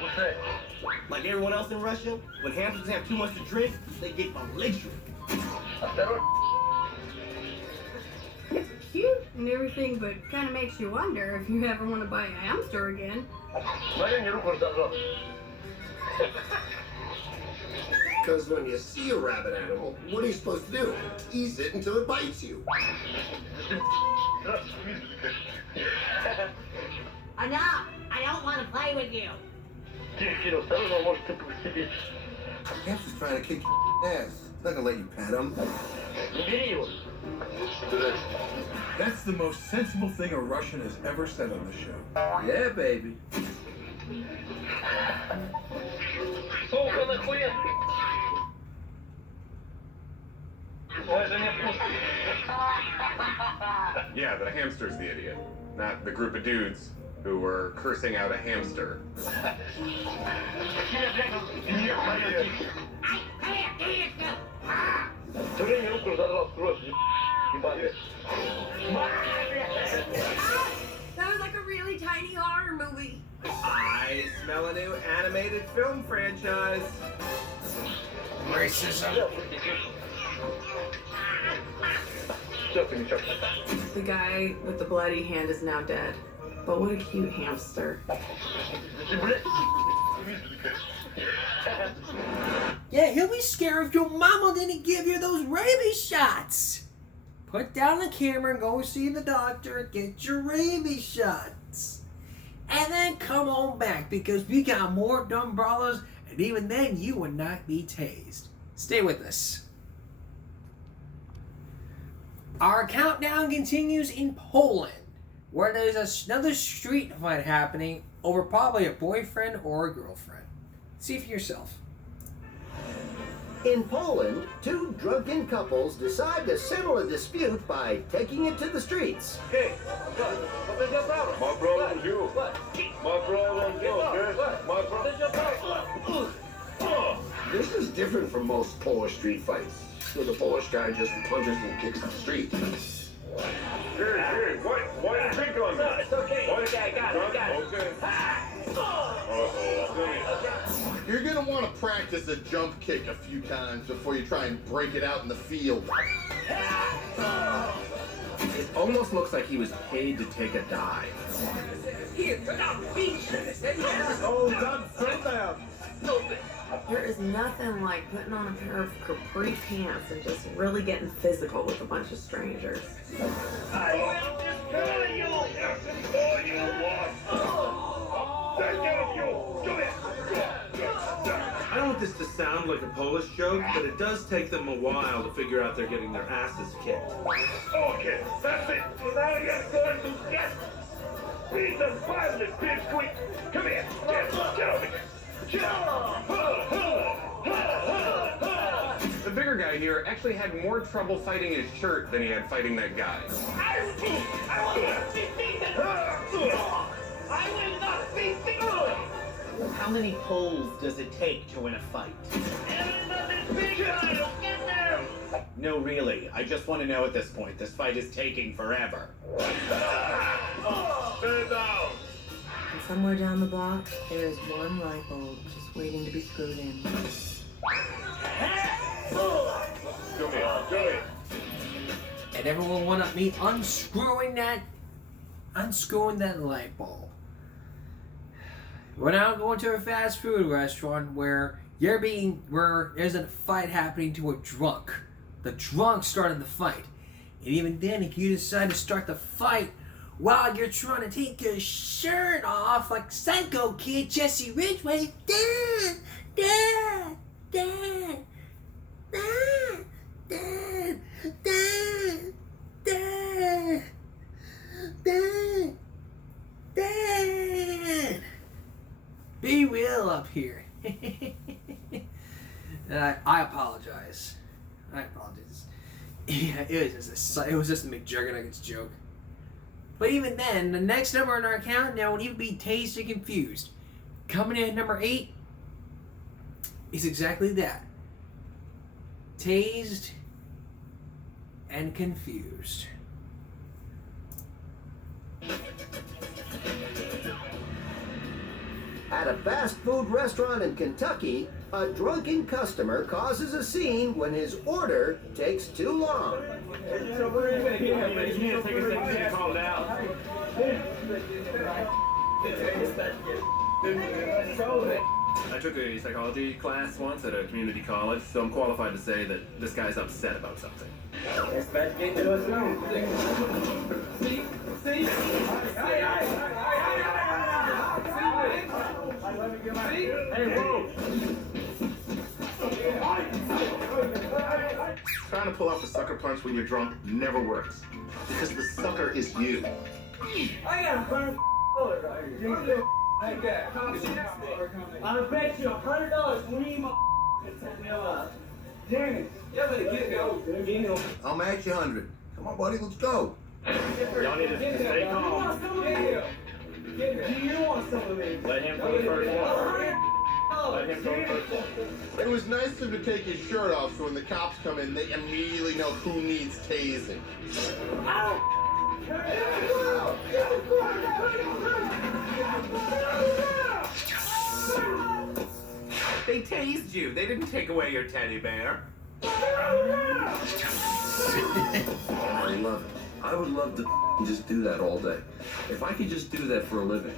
What's that? Like everyone else in Russia, when hamsters have too much to drink, they get belligerent. It's cute and everything, but kind of makes you wonder if you ever want to buy a hamster again. Because when you see a rabbit animal, what are you supposed to do? Tease it until it bites you. Enough! I don't want to play with you. Hamster's trying to kick your ass. He's not gonna let you pet him. That's the most sensible thing a Russian has ever said on the show. Yeah, baby. Yeah, the hamster's the idiot, not the group of dudes who were cursing out a hamster. That was like a really tiny horror movie. I smell a new animated film franchise. Racism. The guy with the bloody hand is now dead. But what a cute hamster. Yeah, he'll be scared if your mama didn't give you those rabies shots. Put down the camera and go see the doctor and get your rabies shots. And then come on back because we got more dumb brawlers and even then you will not be tased. Stay with us. Our countdown continues in Poland, where there's another street fight happening over probably a boyfriend or a girlfriend. See for yourself. In Poland, two drunken couples decide to settle a dispute by taking it to the streets. Hey, what is your problem? My problem is you. My problem is you, okay? My problem is your problem. This is different from most Polish street fights, where the Polish guy just punches and kicks the street. Hey, why do you think on that? It's okay. What? Okay, I got it. Okay. You're gonna want to practice a jump kick a few times before you try and break it out in the field. It almost looks like he was paid to take a dive. Here, I'm beat. Oh, God, so bad. There is nothing like putting on a pair of capri pants and just really getting physical with a bunch of strangers. I will destroy you! Destroy you, I don't want this to sound like a Polish joke, but it does take them a while to figure out they're getting their asses kicked. Okay, that's it. Now you're going to get. Be the violent pipsqueak. Come here. Get over here. The bigger guy here actually had more trouble fighting his shirt than he had fighting that guy. I will not be beaten. I will not be beaten. How many pulls does it take to win a fight? Everybody's big child. Get them. No, really. I just want to know at this point. This fight is taking forever. Stand down. And somewhere down the block, there is one light bulb just waiting to be screwed in. Come here. Do it. And everyone want me unscrewing that light bulb. We're now going to a fast food restaurant where there's a fight happening to a drunk. The drunk started the fight. And even then, if you decide to start the fight while you're trying to take your shirt off like Psycho Kid Jesse Ridgway, Dad, Dad, Dad, Dad, Dad, Dad, Dad, Dad, Dad. Be real up here. I apologize. Yeah, it was just a McJuggernuggets joke. But even then, the next number on our account now would even be Tased and Confused. Coming in at number 8 is exactly that. Tased and Confused. At a fast food restaurant in Kentucky, a drunken customer causes a scene when his order takes too long. Calm down. I took a psychology class once at a community college, so I'm qualified to say that this guy's upset about something. Trying to pull off a sucker punch when you're drunk never works. Because the sucker is you. I got $100 right here. Like that. I'll bet you $100 when you Damn it. Yeah, but get go. I'll match you 100. Come on, buddy, let's go. Y'all need to stay calm. Do you want some of these? Let him go first one. Let him go first one. It was nice of him to take his shirt off so when the cops come in, they immediately know who needs tasing. They tased you. They didn't take away your teddy bear. I love it. I would love to just do that all day. If I could just do that for a living.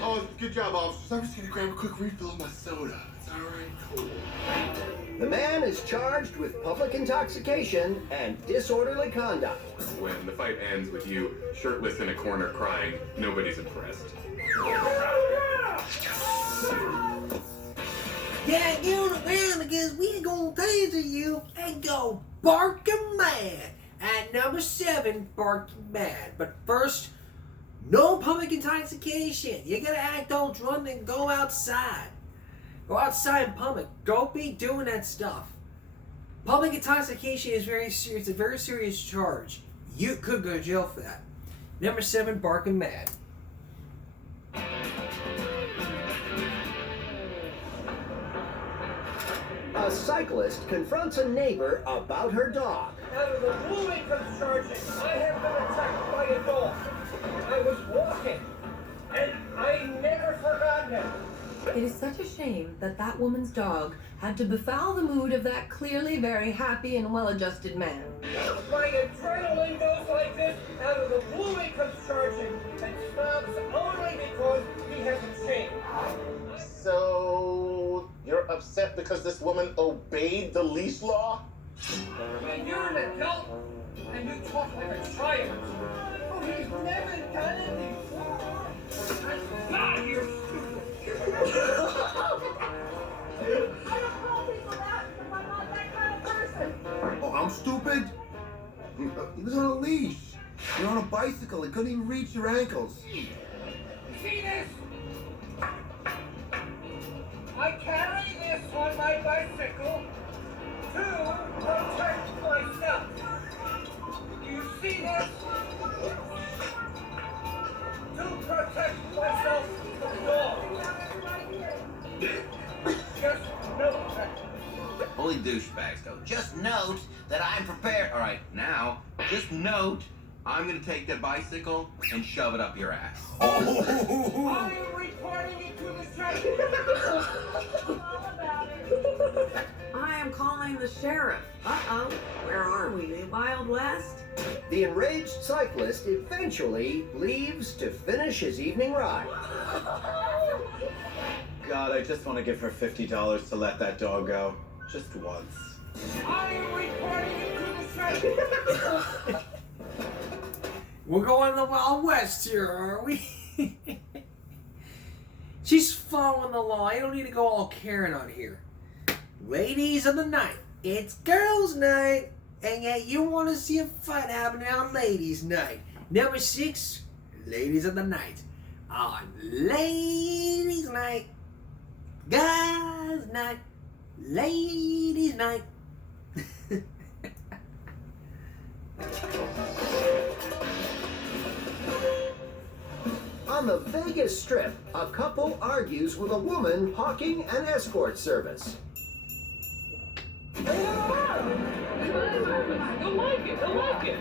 Oh, good job, officers. I'm just gonna grab a quick refill of my soda. It's all right. Cool. The man is charged with public intoxication and disorderly conduct. When the fight ends with you shirtless in a corner crying, nobody's impressed. Yeah, get on the ground because we gonna taser you and go barking mad. At number 7, barking mad. But first, no public intoxication. You gotta act all drunk and go outside. Go outside in public. Don't be doing that stuff. Public intoxication is very serious. It's a very serious charge. You could go to jail for that. Number 7, barking mad. A cyclist confronts a neighbor about her dog. Out of the moving construction, I have been attacked by a dog. I was walking, and I never forgot him. It is such a shame that that woman's dog had to befoul the mood of that clearly very happy and well-adjusted man. My adrenaline goes like this out of the blue he comes charging and stops only because he hasn't changed. So you're upset because this woman obeyed the leash law? And you're an adult, and you talk like a child. Oh, he's never done it before. God, you're stupid. I don't call people that because I'm not that kind of person. Oh, I'm stupid? He was on a leash. You're on a bicycle. He couldn't even reach your ankles. See this? I carry this on my bicycle to protect myself. You see this? To protect myself from dogs. Just note that. Holy douchebags, though. Just note that I'm prepared. All right, now, just note I'm gonna take the bicycle and shove it up your ass. I am reporting it to the sheriff. I am calling the sheriff. Uh-oh, where are we? The Wild West? The enraged cyclist eventually leaves to finish his evening ride. God, I just want to give her $50 to let that dog go. Just once. I am reporting it to the sheriff. We're going the Wild West here, are we? She's following the law. You don't need to go all Karen on here. Ladies of the night, it's girls' night, and yet you want to see a fight happening on ladies' night. Number 6, ladies of the night. On ladies' night, guys' night, ladies' night. On the Vegas Strip, a couple argues with a woman hawking an escort service. You'll like it.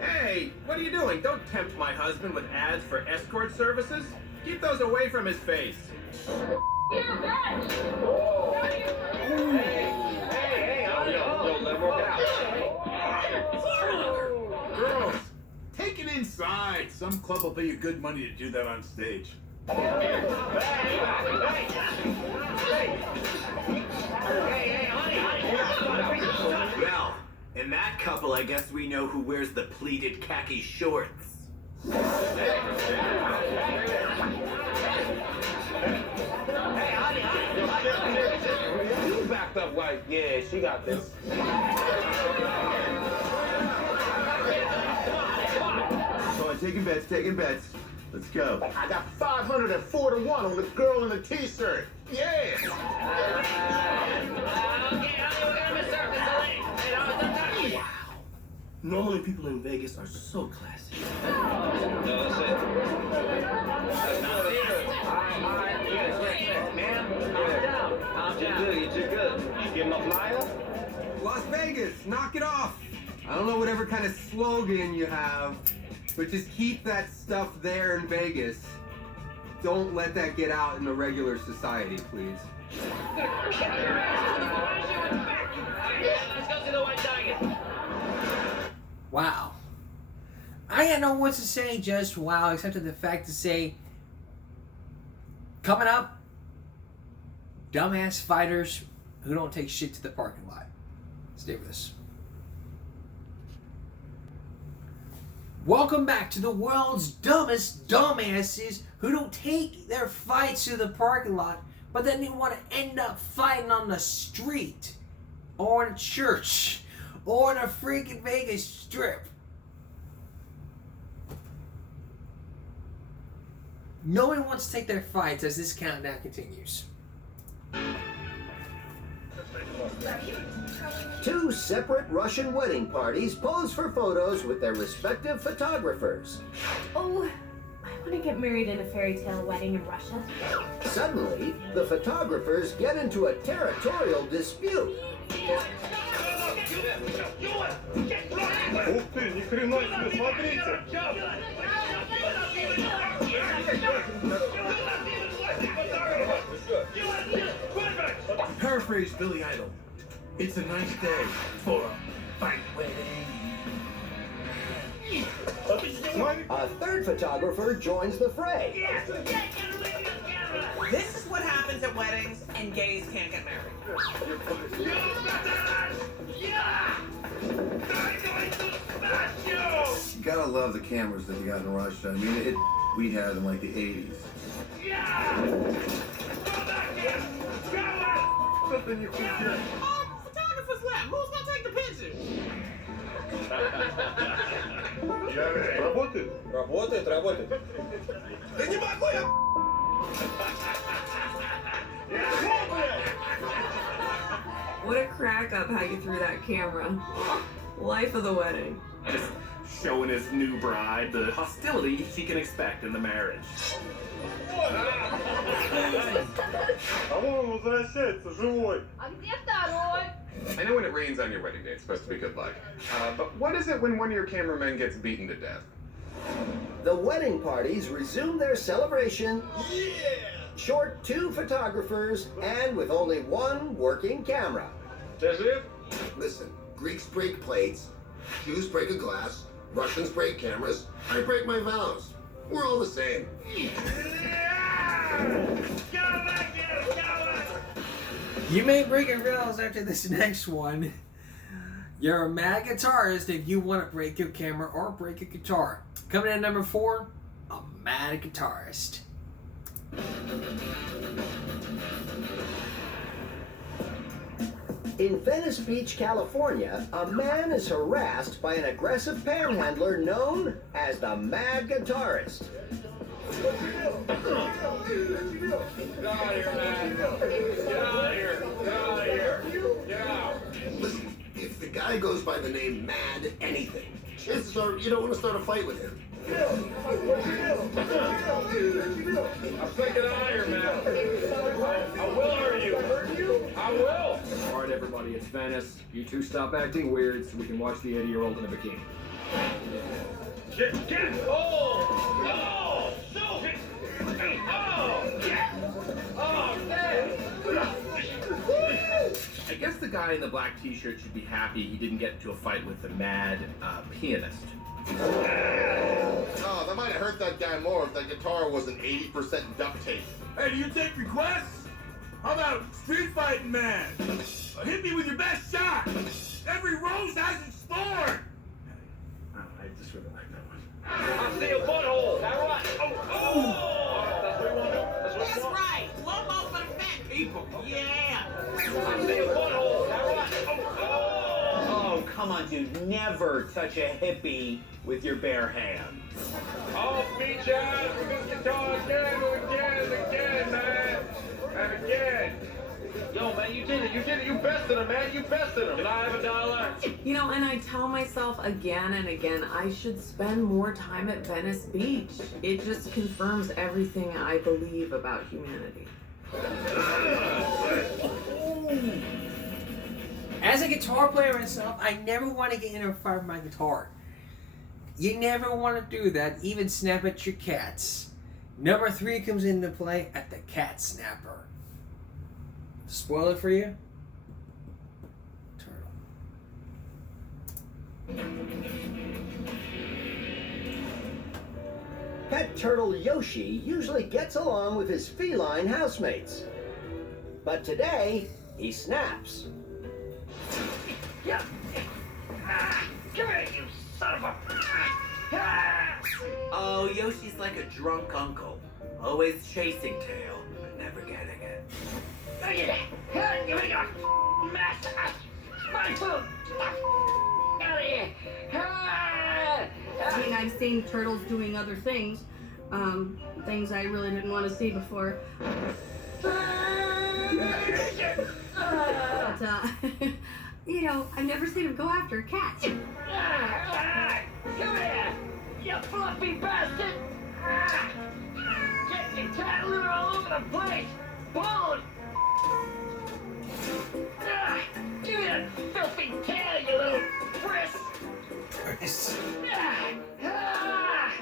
Hey, what are you doing? Don't tempt my husband with ads for escort services. Keep those away from his face. Girls, take it inside. Some club will pay you good money to do that on stage. Well, in that couple, I guess we know who wears the pleated khaki shorts. You backed up like, yeah, she got this. Come on, taking bets. Let's go. I got 504 to 1 on the girl in the t-shirt. Yeah! Wow. Normally people in Vegas are so classy. No, that's it. That's not it. Man, calm down. You're too good. You give him a flyer? Las Vegas, knock it off. I don't know whatever kind of slogan you have, but just keep that stuff there in Vegas. Don't let that get out in the regular society, please. Let's go see the White Tiger. Wow. I got no words to say, just wow, except for the fact to say, coming up, dumbass fighters who don't take shit to the parking lot. Stay with us. Welcome back to the world's dumbest dumbasses who don't take their fights to the parking lot, but then they want to end up fighting on the street, or in a church, or in a freaking Vegas Strip. No one wants to take their fights as this countdown continues. Two separate Russian wedding parties pose for photos with their respective photographers. Oh, I want to get married in a fairy tale wedding in Russia. Suddenly, the photographers get into a territorial dispute. Ух ты, ни хрена себе, смотрите! Paraphrase Billy Idol. It's a nice day for a fine wedding. A third photographer joins the fray. This is what happens at weddings, and gays can't get married. You gotta love the cameras that you got in Russia. I mean, we had in like the 80s. Something you can do. Photographer's lab. Who's gonna take the picture? Работает? Работает. Да не могу я! What a crack up how you threw that camera. Life of the wedding. Just showing his new bride the hostility she can expect in the marriage. А вон возвращается живой. А где второй? I know when it rains on your wedding day, it's supposed to be good luck. But what is it when one of your cameramen gets beaten to death? The wedding parties resume their celebration. Short 2 photographers and with only 1 working camera. That's it? Listen, Greeks break plates, Jews break a glass, Russians break cameras, I break my vows. We're all the same. You may break your rails after this next one. You're a mad guitarist if you want to break your camera or break your guitar. Coming in at number 4, a mad guitarist. In Venice Beach, California, a man is harassed by an aggressive panhandler known as the Mad Guitarist. Get out of here, man. Get out of here. Get out of here. Get out. Listen, if the guy goes by the name Mad Anything, chances are you don't want to start a fight with him. I'm saying get out of here, man. I will hurt you. I will. All right, everybody, it's Venice. You two stop acting weird so we can watch the 80-year-old in a bikini. Get. Oh, Sophie. I guess the guy in the black t-shirt should be happy he didn't get into a fight with the mad pianist. Oh, that might have hurt that guy more if that guitar wasn't 80% duct tape. Hey, do you take requests? How about Street Fighting Man? Hit me with your best shot. Every rose has its thorn. I just really like that one. I see a butthole. That right. Oh. That's what you want to do? That's right. Lobo for the fat people. Yeah. I see a butthole. That right. Oh, come on, dude. Never touch a hippie with your bare hands. Oh, beat your ass with this guitar again, man. And again. Yo, man, you did it. You bested him, man. You bested him. Can I have $1? You know, and I tell myself again and again, I should spend more time at Venice Beach. It just confirms everything I believe about humanity. As a guitar player myself, I never want to get in a fight with my guitar. You never want to do that, even snap at your cats. Number 3 comes into play at the cat snapper. Spoiler for you? Turtle. Pet turtle Yoshi usually gets along with his feline housemates. But today, he snaps. Yeah. Come here, you son of a... Oh, Yoshi's like a drunk uncle. Always chasing tail, but never getting it. Give me your mess. My food. Out of here. I mean, I've seen turtles doing other things. Things I really didn't want to see before. But, you know, I've never seen him go after a cat. Come here, you fluffy bastard. Get me tattling all over the place. Bone. Give me that filthy tail, you little priss.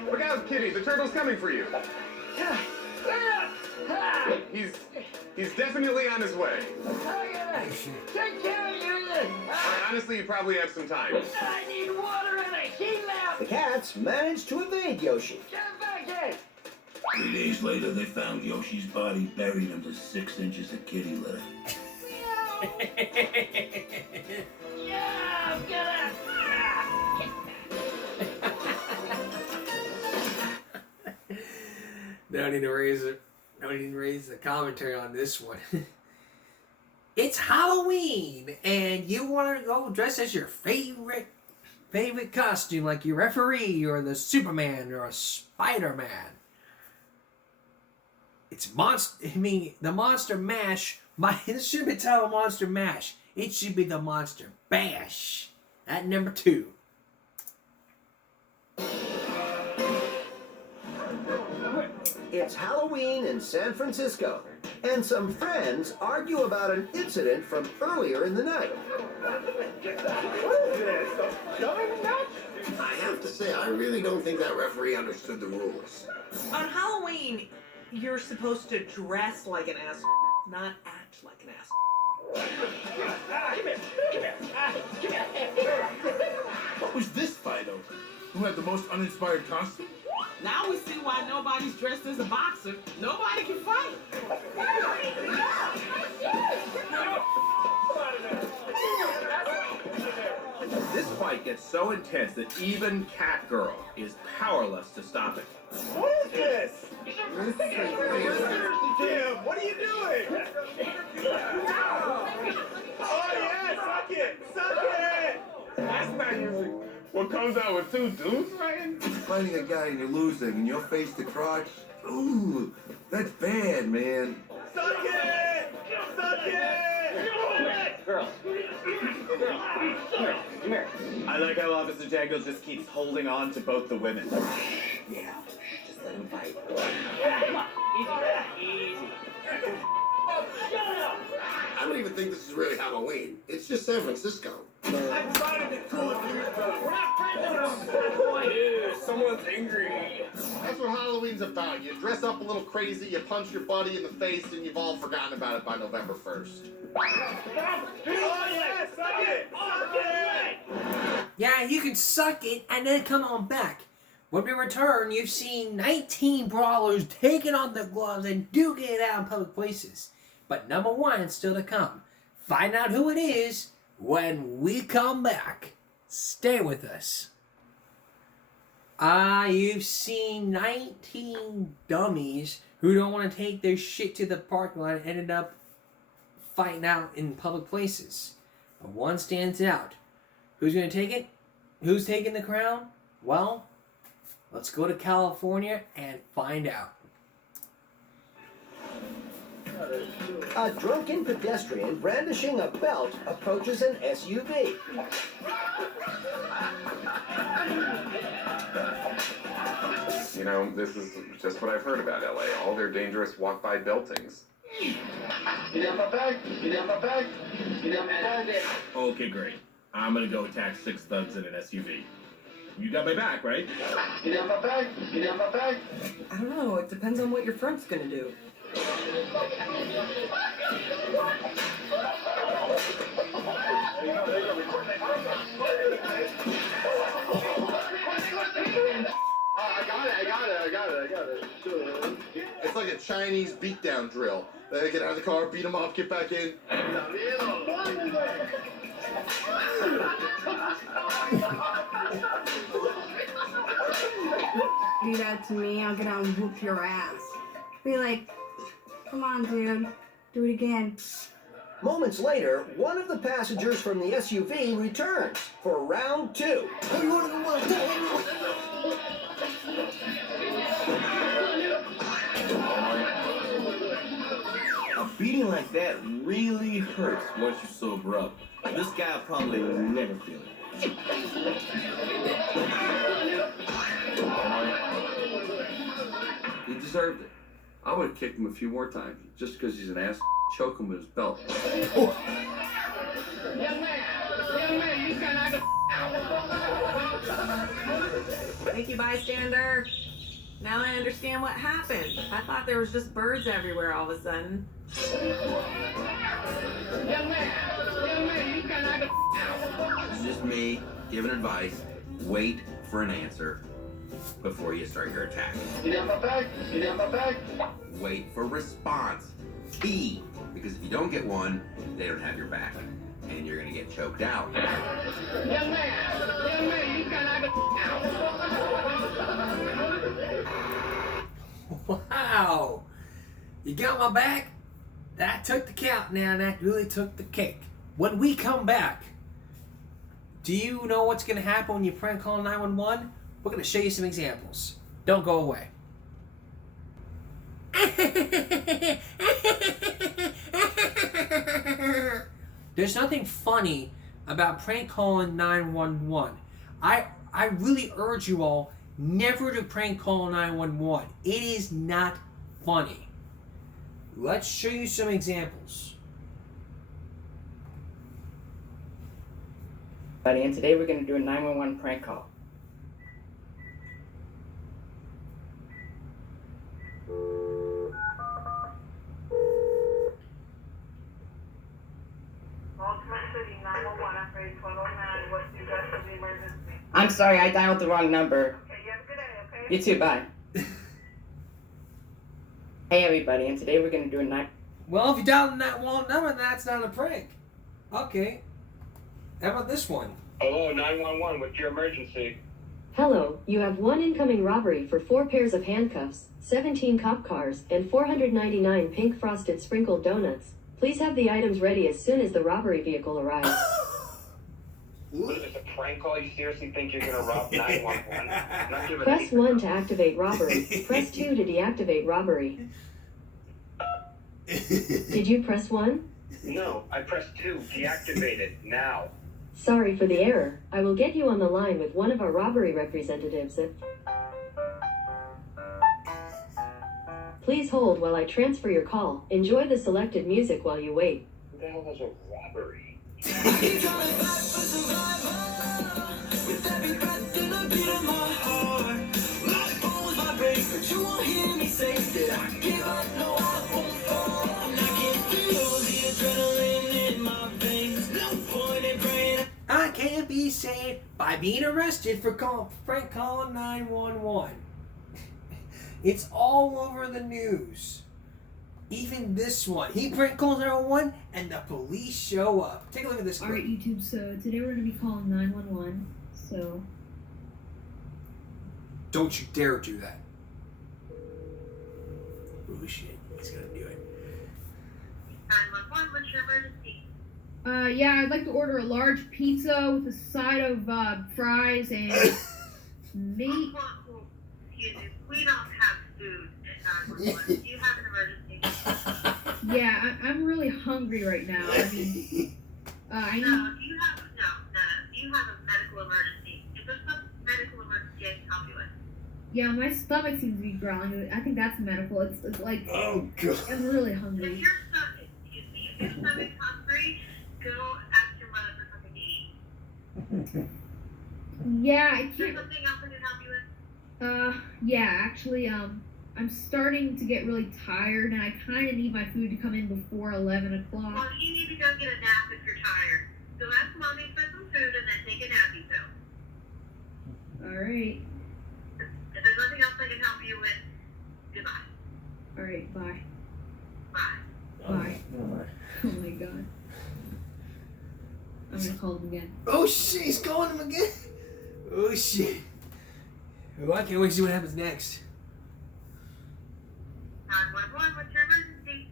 Look out, Kitty, the turtle's coming for you. He's definitely on his way. Take care of you. Honestly, you probably have some time. I need water and a heat lamp. The cats managed to evade Yoshi. Get back here. 3 days later, they found Yoshi's body buried under 6 inches of kitty litter. Yeah, I'm gonna. Don't need to raise the commentary on this one. It's Halloween, and you want to go dress as your favorite costume, like your referee or the Superman or a Spider-Man. It's the Monster Mash. It should be titled Monster Mash. It should be the Monster Bash. At number 2. It's Halloween in San Francisco, and some friends argue about an incident from earlier in the night. I have to say, I really don't think that referee understood the rules. On Halloween, you're supposed to dress like an ass, not act like an ass. What was this fight over? Who had the most uninspired costume? Now we see why nobody's dressed as a boxer. Nobody can fight. This fight gets so intense that even Catgirl is powerless to stop it. What is this? Jim, what are you doing? Oh yeah, suck it! Suck it! That's not usually what comes out with 2 dudes, Ryan. Fighting a guy and you're losing and your face to crotch. Ooh, that's bad, man. Suck it! Suck it! Girl. Come here. I like how Officer Tangle just keeps holding on to both the women. Yeah, just let him fight. Come on. Easy. I don't even think this is really Halloween. It's just San Francisco. I'm trying to be cool, dude. We're not friends. Someone's angry. That's what Halloween's about. You dress up a little crazy, you punch your buddy in the face, and you've all forgotten about it by November 1st. Oh yeah, suck it! Suck it! Yeah, you can suck it and then come on back. When we return, you've seen 19 brawlers taking off their gloves and duking it out in public places. But number 1 is still to come. Find out who it is when we come back. Stay with us. You've seen 19 dummies who don't want to take their shit to the parking lot and ended up fighting out in public places. But one stands out. Who's going to take it? Who's taking the crown? Well, let's go to California and find out. A drunken pedestrian brandishing a belt approaches an SUV. You know, this is just what I've heard about LA. All their dangerous walk-by beltings. Okay, great. I'm gonna go attack 6 thugs in an SUV. You got my back, right? I don't know. It depends on what your front's gonna do. I got it. It's like a Chinese beatdown drill. They get out of the car, beat them up, get back in. Do that to me, I'll get out and whoop your ass. Be like, come on, dude, do it again. Moments later, one of the passengers from the SUV returns for round 2. A beating like that really hurts once you sober up. This guy probably will never feel it. He deserved it. I would have kicked him a few more times just because he's an ass. Choke him with his belt. Young man, Young man, you cannot. Thank you, bystander. Now I understand what happened. I thought there was just birds everywhere all of a sudden. Young man, you cannot. It's just me giving advice. Wait for an answer before you start your attack. You got my back? You got my back? Wait for response. Key. Because if you don't get one, they don't have your back. And you're gonna get choked out. Young man, you cannot. Wow! You got my back? That took the count now, that really took the cake. When we come back, do you know what's going to happen when you prank call 911? We're going to show you some examples. Don't go away. There's nothing funny about prank calling 911. I really urge you all never to prank call 911. It is not funny. Let's show you some examples. Buddy, and today we're going to do a 911 prank call. I'm sorry, I dialed the wrong number. Okay, you have a good day, okay? You too, bye. Hey everybody, and today we're going to do a Well, if you dialed that one number, that's not a prank. Okay. How about this one? Hello, 911, what's your emergency? Hello, you have one incoming robbery for 4 pairs of handcuffs, 17 cop cars, and 499 pink frosted sprinkled donuts. Please have the items ready as soon as the robbery vehicle arrives. What is this, a prank call? You seriously think you're gonna rob 911? I'm not giving Press anything. 1 to activate robbery. Press 2 to deactivate robbery. Did you press 1? No, I pressed 2. Deactivate it, now. Sorry for the error. I will get you on the line with one of our robbery representatives if... Please hold while I transfer your call. Enjoy the selected music while you wait. Who the hell has a robbery? I can't be saved by being arrested for prank calling 911. It's all over the news. Even this one. He prank calls 911 and the police show up. Take a look at this clip. Alright, YouTube, so today we're going to be calling 911, so... Don't you dare do that. Oh shit, he's gonna do it. 911, what's your emergency? Yeah, I'd like to order a large pizza with a side of, fries and meat. Excuse me, we don't have food at 911. Do you have an emergency? Yeah, I'm really hungry right now. I mean, I need... Do you have a medical emergency? If there's some medical emergency I can help you with. Yeah, my stomach seems to be growling. I think that's medical. It's like... Oh, God. I'm really hungry. If your stomach's hungry, go ask your mother for something to eat. Yeah, I Is there can't... something else I can help you with? Yeah, actually, I'm starting to get really tired, and I kind of need my food to come in before 11 o'clock. Well, you need to go get a nap if you're tired. So ask mommy for some food and then take a nappy pill. Alright. If there's nothing else I can help you with, goodbye. Alright, bye. Bye. Bye. Oh my god. I'm gonna call him again. Oh shit, he's calling him again. Oh shit. Oh, I can't wait to see what happens next. 911, what's your emergency?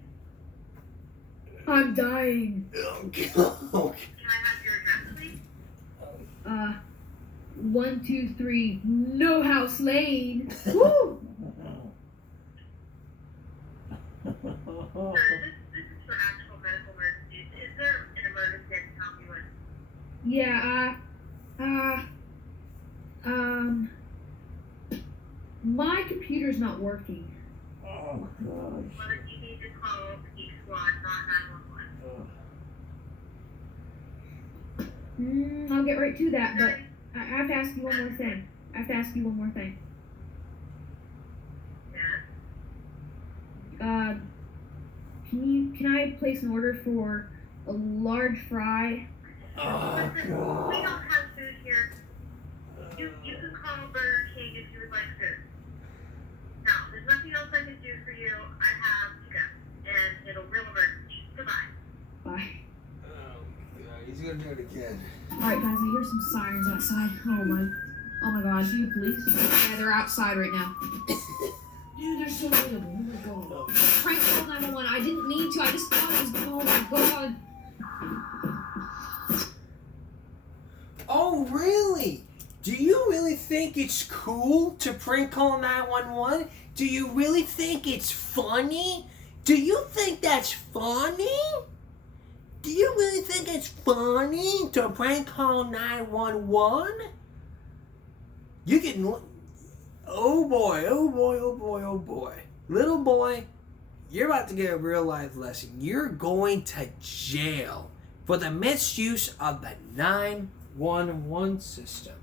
I'm dying. Oh god. Can I have your address, please? 123 No House Lane. Woo! Sir, this is for actual medical emergencies. Is there an emergency I can help you with? Yeah, my computer's not working. Oh gosh. Well, then you need to call Peak Squad, not 911. I'll get right to that, but I have to ask you one more thing. Can I place an order for a large fry? Oh, We God. don't have food here. You can call Burger King if you would like food. No, there's nothing else I can do for you. I have to go. And it'll real emergency. Goodbye. Bye. He's gonna do it again. Alright guys, I hear some sirens outside. Oh my gosh, are you police? Yeah, they're outside right now. Dude, they're so available. Oh my god. Prank call 911. I didn't mean to. I just thought it was. Oh my god. Oh, really? Do you really think it's cool to prank call 911? Do you really think it's funny? Do you think that's funny? Do you really think it's funny to prank call 911? You can... Oh boy, oh boy, oh boy, oh boy. Little boy, you're about to get a real life lesson. You're going to jail for the misuse of the 911 system.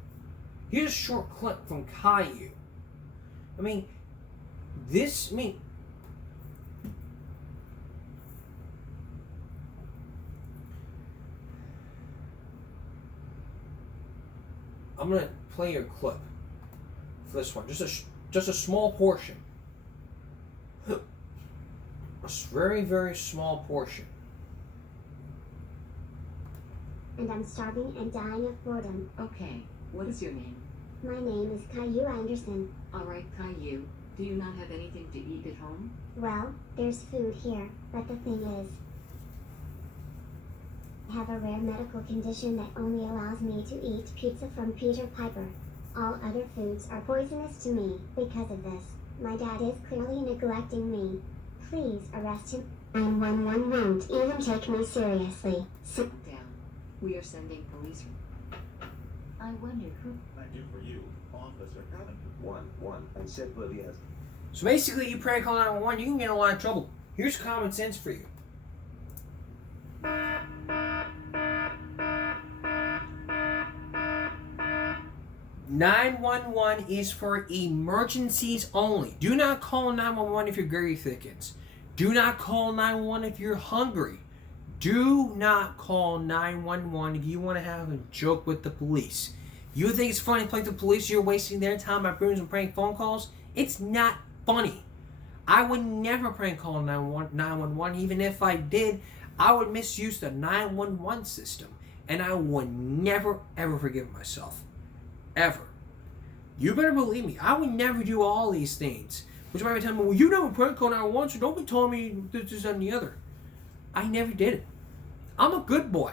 Here's a short clip from Caillou. I'm gonna play your clip for this one. Just a small portion. A very, very small portion. And I'm starving and dying of boredom. Okay, what is your name? My name is Caillou Anderson. All right, Caillou. Do you not have anything to eat at home? Well, there's food here, but the thing is, I have a rare medical condition that only allows me to eat pizza from Peter Piper. All other foods are poisonous to me because of this. My dad is clearly neglecting me. Please arrest him. 911 won't even take me seriously. Sit down. We are sending police. I wonder who. I do for you, Officer Allen. 1-1 and simply yes. So basically, you prank call 911, you can get in a lot of trouble. Here's common sense for you. "911 is for emergencies only. Do not call 911 if your gravy thickens. Do not call 911 if you're hungry. Do not call 911 if you want to have a joke with the police. You think it's funny to play the police? You're wasting their time by bringing some prank phone calls? It's not funny. I would never prank call 911. Even if I did, I would misuse the 911 system. And I would never, ever forgive myself. Ever. You better believe me. I would never do all these things. Which might be telling me, well, you never prank call 911, so don't be telling me this and the other. I never did it. I'm a good boy.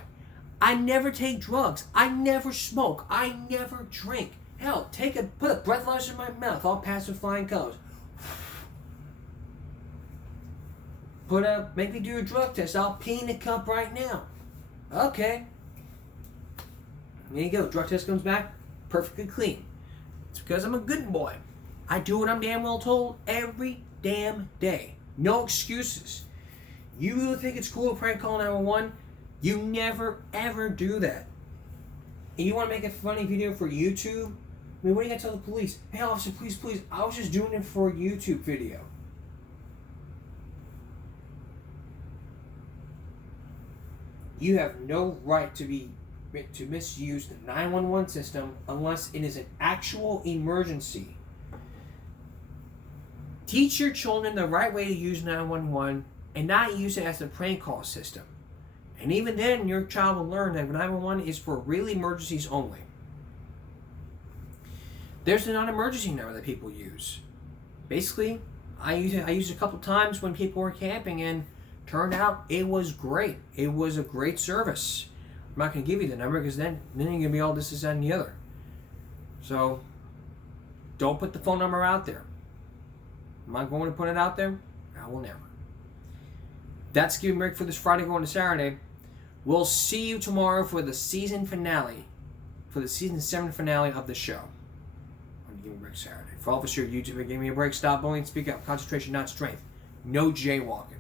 I never take drugs. I never smoke. I never drink. Hell, put a breathalyzer in my mouth. I'll pass with flying colors. Make me do a drug test. I'll pee in a cup right now. Okay. There you go. Drug test comes back perfectly clean. It's because I'm a good boy. I do what I'm damn well told every damn day. No excuses. You really think it's cool to prank call 911? You never ever do that. And you want to make a funny video for YouTube? I mean, what are you going to tell the police? Hey officer, please, I was just doing it for a YouTube video. You have no right to misuse the 911 system unless it is an actual emergency. Teach your children the right way to use 911 and not use it as a prank call system. And even then, your child will learn that 911 is for real emergencies only. There's a non-emergency number that people use. Basically, I used it a couple times when people were camping, and turned out it was great. It was a great service. I'm not going to give you the number because then you're going to be all this, and the other. So, don't put the phone number out there. Am I going to put it out there? I will never. That's Give Me a Break for this Friday going to Saturday. We'll see you tomorrow for the season finale. For the season 7 finale of the show. On Give Me a Break Saturday. For all of us here at YouTube, Give Me a Break. Stop bullying, speak up. Concentration, not strength. No jaywalking.